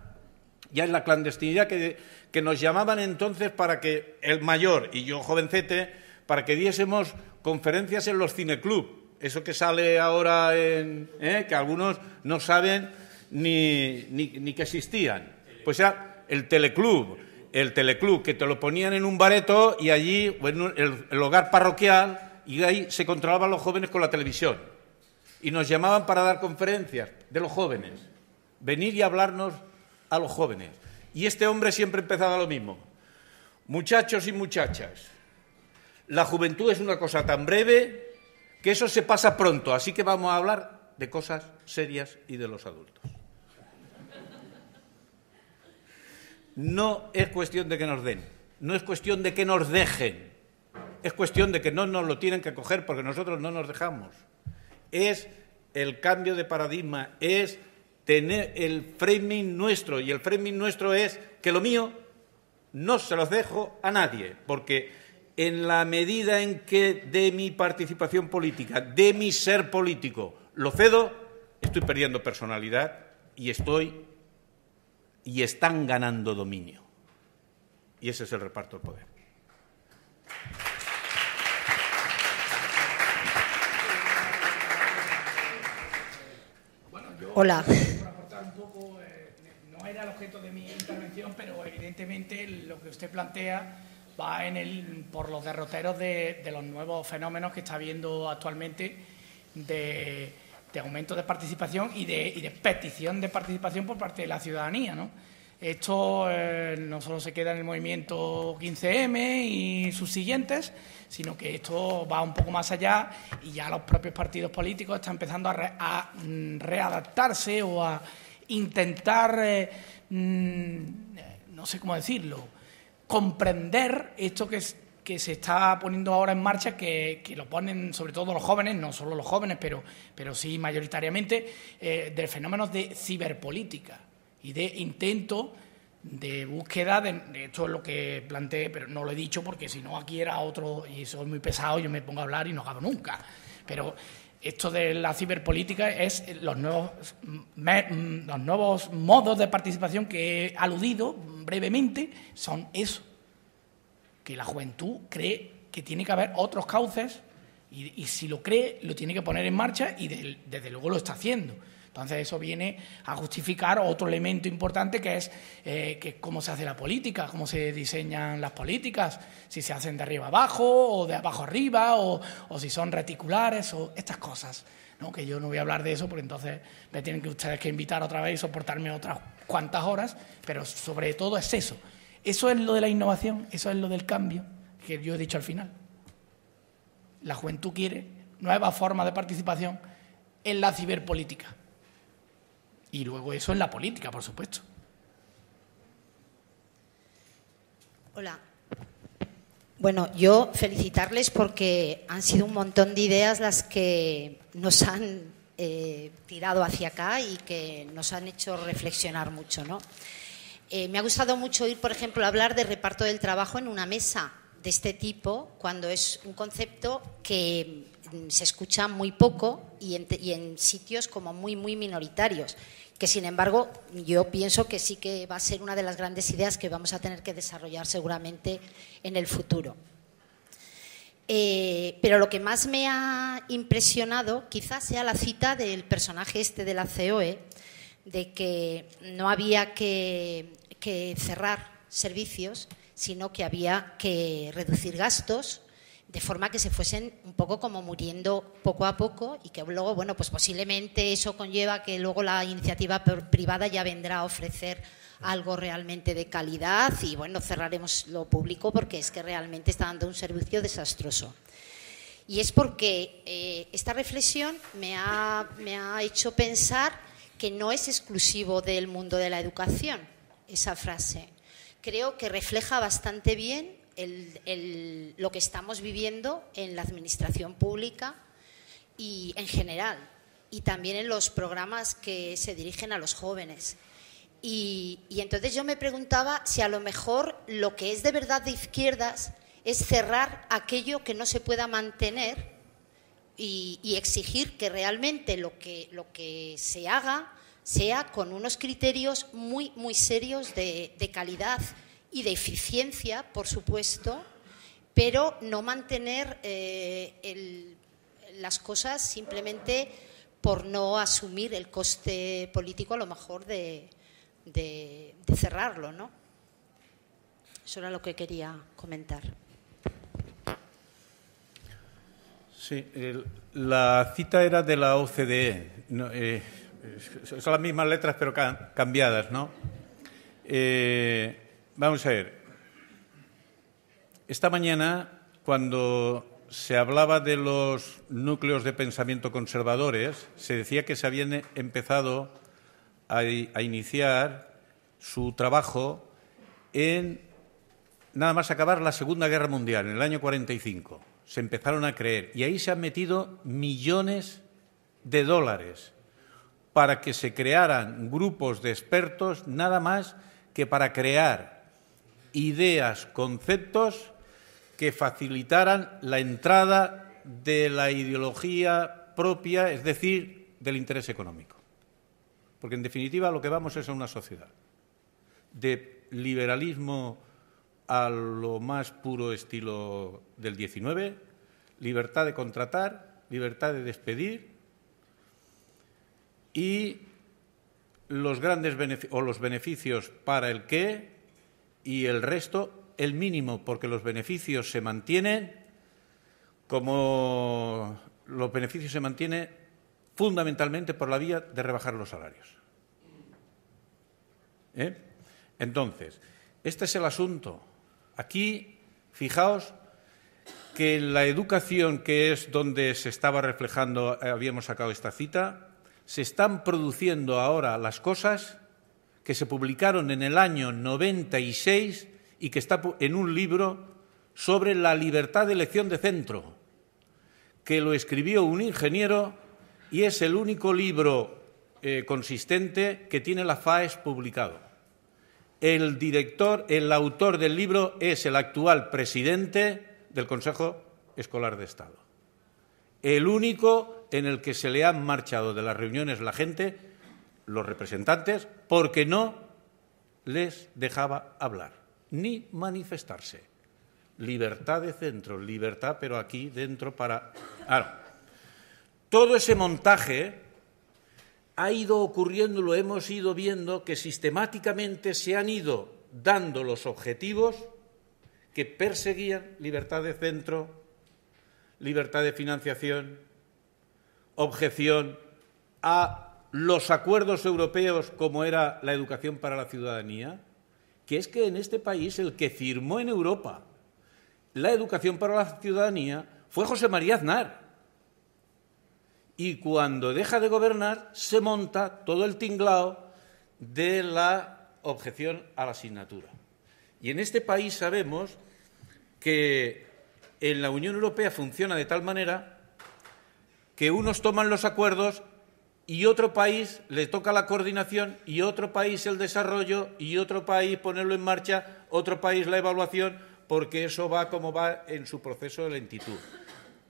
ya en la clandestinidad, que nos llamaban entonces para que el mayor y yo jovencete, para que diésemos conferencias en los cineclub. Eso que sale ahora, que algunos no saben ni que existían. Pues ya el teleclub, que te lo ponían en un bareto y allí, bueno, el hogar parroquial, y ahí se controlaban los jóvenes con la televisión. Y nos llamaban para dar conferencias de los jóvenes, venir y hablarnos a los jóvenes. Y este hombre siempre empezaba lo mismo. Muchachos y muchachas, la juventud es una cosa tan breve que eso se pasa pronto, así que vamos a hablar de cosas serias y de los adultos. No es cuestión de que nos den, no es cuestión de que nos dejen, es cuestión de que no nos lo tienen que coger porque nosotros no nos dejamos. Es el cambio de paradigma, es tener el framing nuestro, y el framing nuestro es que lo mío no se los dejo a nadie, porque en la medida en que de mi participación política, de mi ser político, lo cedo, estoy perdiendo personalidad y están ganando dominio. Y ese es el reparto del poder. Hola. era el objeto de mi intervención, pero evidentemente lo que usted plantea va por los derroteros de los nuevos fenómenos que está habiendo actualmente de aumento de participación y de petición de participación por parte de la ciudadanía, ¿no? Esto no solo se queda en el movimiento 15M y sus siguientes, sino que esto va un poco más allá y ya los propios partidos políticos están empezando a readaptarse o a intentar, no sé cómo decirlo, comprender esto que se está poniendo ahora en marcha, que lo ponen sobre todo los jóvenes, no solo los jóvenes, pero sí mayoritariamente, de fenómenos de ciberpolítica y de intento de búsqueda de esto es lo que planteé, pero no lo he dicho porque si no aquí era otro y soy muy pesado, yo me pongo a hablar y no acabo nunca. Pero esto de la ciberpolítica es los nuevos modos de participación que he aludido brevemente, son eso, que la juventud cree que tiene que haber otros cauces y si lo cree, lo tiene que poner en marcha y desde luego lo está haciendo. Entonces eso viene a justificar otro elemento importante que es cómo se hace la política, cómo se diseñan las políticas, si se hacen de arriba abajo o de abajo arriba o si son reticulares o estas cosas, ¿no? Que yo no voy a hablar de eso porque entonces me tienen que ustedes que invitar otra vez y soportarme otras cuantas horas, pero sobre todo es eso. Eso es lo de la innovación, eso es lo del cambio que yo he dicho al final. La juventud quiere nuevas formas de participación en la ciberpolítica. Y luego eso en la política, por supuesto. Hola. Bueno, yo felicitarles porque han sido un montón de ideas las que nos han tirado hacia acá y que nos han hecho reflexionar mucho, ¿no? Me ha gustado mucho oír, por ejemplo, hablar de reparto del trabajo en una mesa de este tipo, cuando es un concepto que se escucha muy poco y en sitios como muy, muy minoritarios, que sin embargo yo pienso que sí que va a ser una de las grandes ideas que vamos a tener que desarrollar seguramente en el futuro. Pero lo que más me ha impresionado quizás sea la cita del personaje este de la COE, de que no había que cerrar servicios, sino que había que reducir gastos de forma que se fuesen un poco como muriendo poco a poco y que luego, bueno, pues posiblemente eso conlleva que luego la iniciativa privada ya vendrá a ofrecer algo realmente de calidad y, bueno, cerraremos lo público porque es que realmente está dando un servicio desastroso. Y es porque esta reflexión me ha hecho pensar que no es exclusivo del mundo de la educación, esa frase. Creo que refleja bastante bien lo que estamos viviendo en la administración pública y en general, y también en los programas que se dirigen a los jóvenes. Y entonces yo me preguntaba si a lo mejor lo que es de verdad de izquierdas es cerrar aquello que no se pueda mantener y exigir que realmente lo que se haga sea con unos criterios muy, muy serios de calidad y de eficiencia, por supuesto, pero no mantener las cosas simplemente por no asumir el coste político, a lo mejor, de cerrarlo, ¿no? Eso era lo que quería comentar. Sí, la cita era de la OCDE. No, son las mismas letras, pero cambiadas, ¿no? Vamos a ver. Esta mañana, cuando se hablaba de los núcleos de pensamiento conservadores, se decía que se habían empezado a iniciar su trabajo en nada más acabar la Segunda Guerra Mundial, en el año 45. Se empezaron a creer. Y ahí se han metido millones de dólares para que se crearan grupos de expertos nada más que para crear ideas, conceptos que facilitaran la entrada de la ideología propia, es decir, del interés económico. Porque, en definitiva, lo que vamos es a una sociedad de liberalismo a lo más puro estilo del 19, libertad de contratar, libertad de despedir y los grandes los beneficios para el qué y el resto el mínimo, porque los beneficios se mantienen fundamentalmente por la vía de rebajar los salarios. Entonces, este es el asunto. Aquí, fijaos que en la educación, que es donde se estaba reflejando, habíamos sacado esta cita, se están produciendo ahora las cosas que se publicaron en el año 96 y que está en un libro sobre la libertad de elección de centro, que lo escribió un ingeniero y es el único libro consistente que tiene la FAES publicado. El autor del libro es el actual presidente del Consejo Escolar de Estado. El único en el que se le han marchado de las reuniones la gente, los representantes, porque no les dejaba hablar ni manifestarse. Libertad de centro, libertad, pero aquí dentro para... Claro, todo ese montaje ha ido ocurriendo, lo hemos ido viendo, que sistemáticamente se han ido dando los objetivos que perseguían libertad de centro, libertad de financiación, objeción a los acuerdos europeos como era la educación para la ciudadanía, que es que en este país el que firmó en Europa la educación para la ciudadanía fue José María Aznar. Y cuando deja de gobernar se monta todo el tinglao de la objeción a la asignatura. Y en este país sabemos que en la Unión Europea funciona de tal manera que unos toman los acuerdos y otro país le toca la coordinación y otro país el desarrollo y otro país ponerlo en marcha, otro país la evaluación, porque eso va como va en su proceso de lentitud.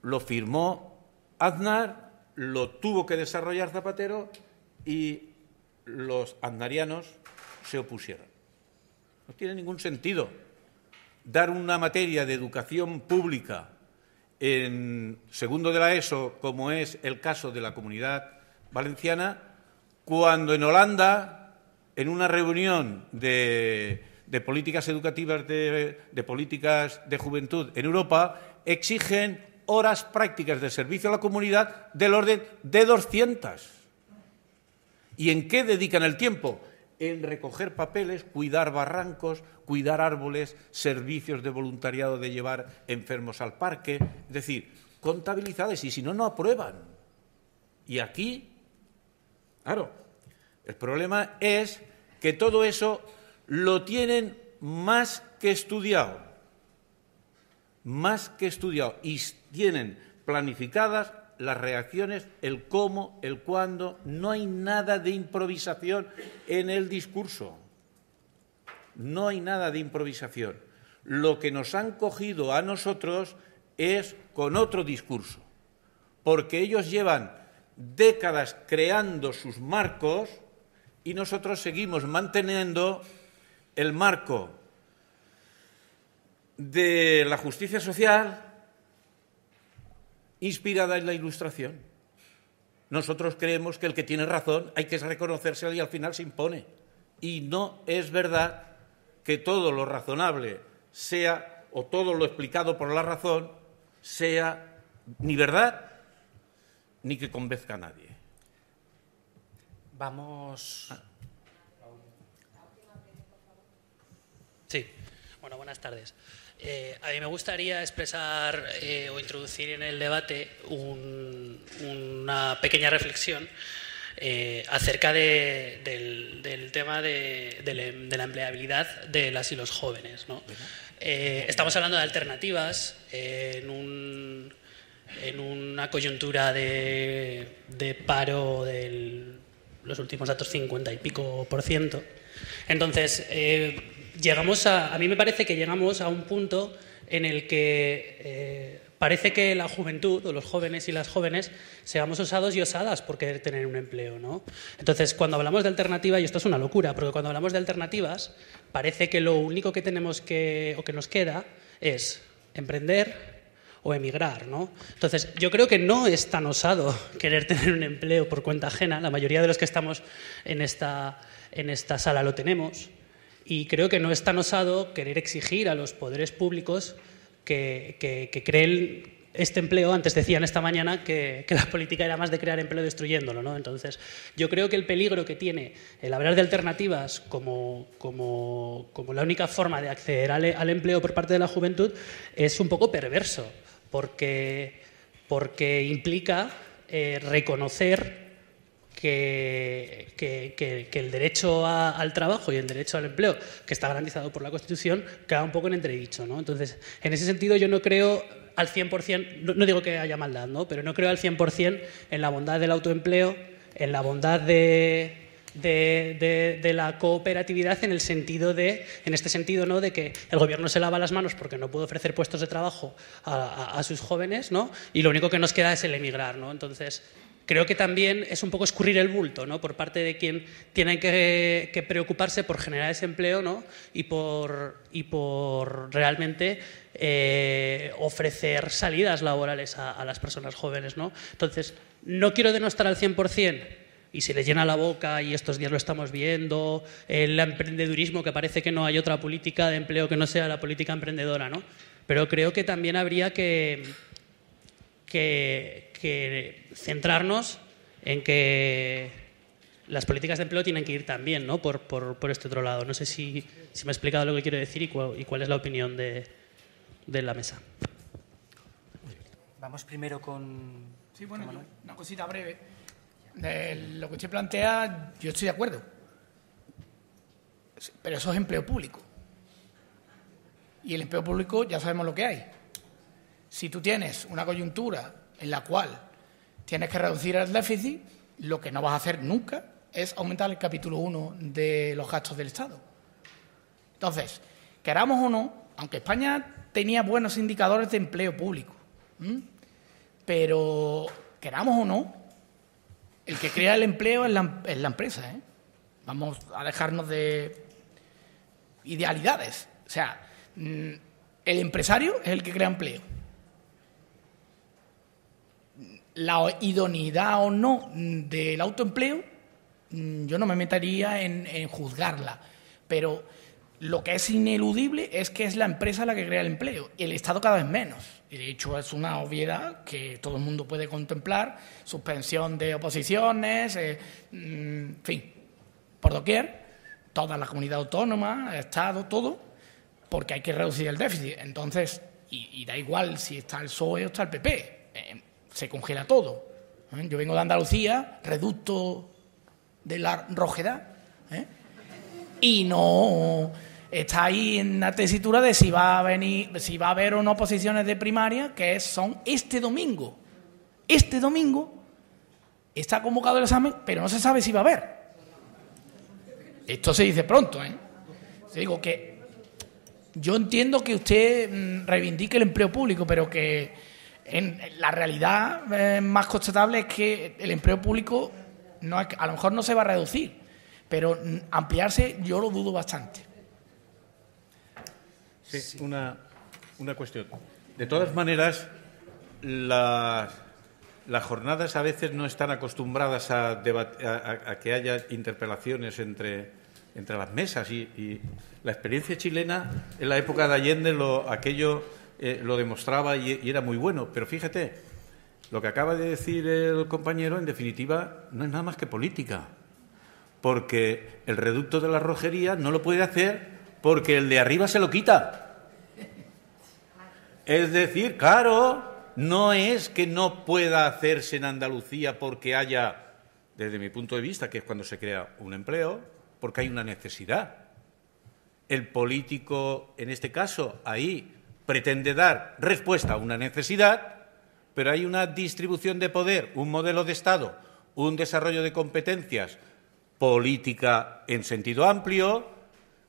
Lo firmó Aznar, lo tuvo que desarrollar Zapatero y los aznarianos se opusieron. No tiene ningún sentido dar una materia de educación pública en segundo de la ESO, como es el caso de la Comunidad Valenciana, cuando en Holanda, en una reunión de políticas educativas, de políticas de juventud en Europa, exigen horas prácticas de servicio a la comunidad del orden de 200. ¿Y en qué dedican el tiempo? En recoger papeles, cuidar barrancos, cuidar árboles, servicios de voluntariado de llevar enfermos al parque, es decir, contabilizadas, y si no, no aprueban. Y aquí, claro, el problema es que todo eso lo tienen más que estudiado, y tienen planificadas las reacciones, el cómo, el cuándo. No hay nada de improvisación en el discurso. No hay nada de improvisación. Lo que nos han cogido a nosotros es con otro discurso, porque ellos llevan décadas creando sus marcos y nosotros seguimos manteniendo el marco de la justicia social inspirada en la Ilustración. Nosotros creemos que el que tiene razón hay que reconocérselo y al final se impone. Y no es verdad que todo lo razonable sea, o todo lo explicado por la razón, sea ni verdad ni que convenzca a nadie. Vamos... Sí, bueno, buenas tardes. A mí me gustaría expresar o introducir en el debate una pequeña reflexión acerca del tema de la empleabilidad de las y los jóvenes, ¿no? Estamos hablando de alternativas en una coyuntura de paro de los últimos datos 50 y pico %. Entonces, a mí me parece que llegamos a un punto en el que parece que la juventud, o los jóvenes y las jóvenes, seamos osados y osadas por querer tener un empleo, ¿no? Entonces, cuando hablamos de alternativa, y esto es una locura, porque cuando hablamos de alternativas, parece que lo único que tenemos o que nos queda es emprender o emigrar, ¿no? Entonces, yo creo que no es tan osado querer tener un empleo por cuenta ajena. La mayoría de los que estamos en esta sala lo tenemos. Y creo que no es tan osado querer exigir a los poderes públicos que creen este empleo. Antes decían esta mañana que la política era más de crear empleo destruyéndolo, ¿no? Entonces, yo creo que el peligro que tiene el hablar de alternativas como la única forma de acceder al empleo por parte de la juventud es un poco perverso, porque implica reconocer que el derecho al trabajo y el derecho al empleo, que está garantizado por la Constitución, queda un poco en entredicho, ¿no? Entonces, en ese sentido, yo no creo al 100%, no digo que haya maldad, ¿no? Pero no creo al 100% en la bondad del autoempleo, en la bondad de la cooperatividad en este sentido, ¿no? De que el gobierno se lava las manos porque no puede ofrecer puestos de trabajo a sus jóvenes, ¿no? Y lo único que nos queda es el emigrar, ¿no? Entonces, creo que también es un poco escurrir el bulto, ¿no? Por parte de quien tiene que preocuparse por generar ese empleo, ¿no? Y por realmente ofrecer salidas laborales a las personas jóvenes, ¿no? Entonces, no quiero denostar al 100%, y se le llena la boca, y estos días lo estamos viendo, el emprendedurismo, que parece que no hay otra política de empleo que no sea la política emprendedora, ¿no? Pero creo que también habría que centrarnos en que las políticas de empleo tienen que ir también, ¿no? por este otro lado. No sé si me he explicado lo que quiero decir y cuál es la opinión de la mesa. Vamos primero con... Sí, bueno, una cosita breve. Lo que usted plantea, yo estoy de acuerdo. Pero eso es empleo público. Y el empleo público ya sabemos lo que hay. Si tú tienes una coyuntura en la cual tienes que reducir el déficit, lo que no vas a hacer nunca es aumentar el capítulo 1 de los gastos del Estado. Entonces, queramos o no, aunque España tenía buenos indicadores de empleo público, pero queramos o no, el que crea el empleo es la empresa, ¿eh? Vamos a dejarnos de idealidades. O sea, el empresario es el que crea empleo. La idoneidad o no del autoempleo, yo no me metería en juzgarla, pero lo que es ineludible es que es la empresa la que crea el empleo y el Estado cada vez menos. Y de hecho es una obviedad que todo el mundo puede contemplar, suspensión de oposiciones, en fin, por doquier, toda la comunidad autónoma, Estado, todo, porque hay que reducir el déficit. Entonces, y da igual si está el PSOE o está el PP, se congela todo. Yo vengo de Andalucía, reducto de la rojedad, y no está ahí en la tesitura de si va a haber unas oposiciones de primaria que son este domingo. Este domingo está convocado el examen, pero no se sabe si va a haber. Esto se dice pronto, Digo que yo entiendo que usted reivindique el empleo público, pero que en la realidad más constatable es que el empleo público a lo mejor no se va a reducir, pero ampliarse yo lo dudo bastante. Sí, una cuestión. De todas maneras, las jornadas a veces no están acostumbradas a que haya interpelaciones entre las mesas y la experiencia chilena en la época de Allende aquello lo demostraba y era muy bueno. Pero fíjate, lo que acaba de decir el compañero, en definitiva, no es nada más que política. Porque el reducto de la Rojería no lo puede hacer porque el de arriba se lo quita. Es decir, claro, no es que no pueda hacerse en Andalucía porque haya, desde mi punto de vista, que es cuando se crea un empleo, porque hay una necesidad. El político, en este caso, ahí pretende dar respuesta a una necesidad, pero hay una distribución de poder, un modelo de Estado, un desarrollo de competencias, política en sentido amplio,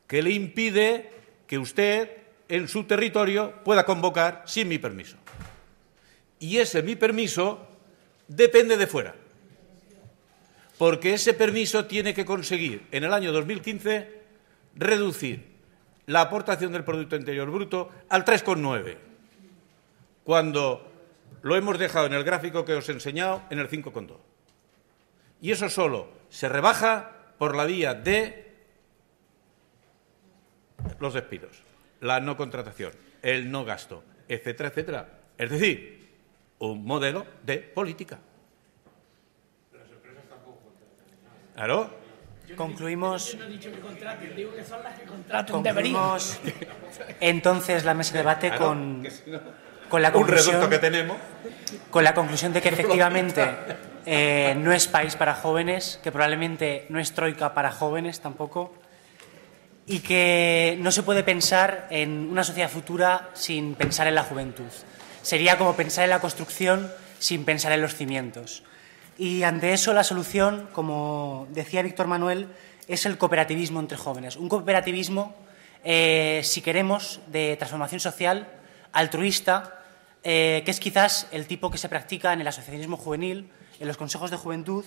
que le impide que usted, en su territorio, pueda convocar sin mi permiso. Y ese mi permiso depende de fuera, porque ese permiso tiene que conseguir, en el año 2015, reducir la aportación del Producto Interior Bruto al 3,9. cuando lo hemos dejado en el gráfico que os he enseñado en el 5,2. Y eso solo se rebaja por la vía de los despidos, la no contratación, el no gasto, etcétera, etcétera. Es decir, un modelo de política. Claro. Concluimos. Yo no he dicho que contraten, digo que son las que contraten. Concluimos entonces la mesa de debate Claro, con que si no, la un reducto conclusión, que tenemos. con la conclusión de que efectivamente no es país para jóvenes, que probablemente no es troika para jóvenes tampoco, y que no se puede pensar en una sociedad futura sin pensar en la juventud. Sería como pensar en la construcción sin pensar en los cimientos. Y ante eso la solución, como decía Víctor Manuel, es el cooperativismo entre jóvenes. Un cooperativismo, si queremos, de transformación social, altruista, que es quizás el tipo que se practica en el asociacionismo juvenil, en los consejos de juventud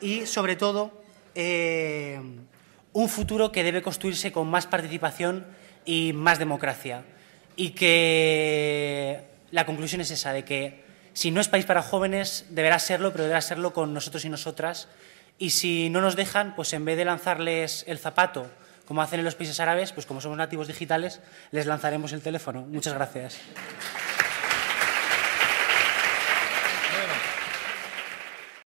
y, sobre todo, un futuro que debe construirse con más participación y más democracia. Y que la conclusión es esa, de que si no es país para jóvenes, deberá serlo, pero deberá serlo con nosotros y nosotras. Y si no nos dejan, pues en vez de lanzarles el zapato, como hacen en los países árabes, pues como somos nativos digitales, les lanzaremos el teléfono. Muchas gracias.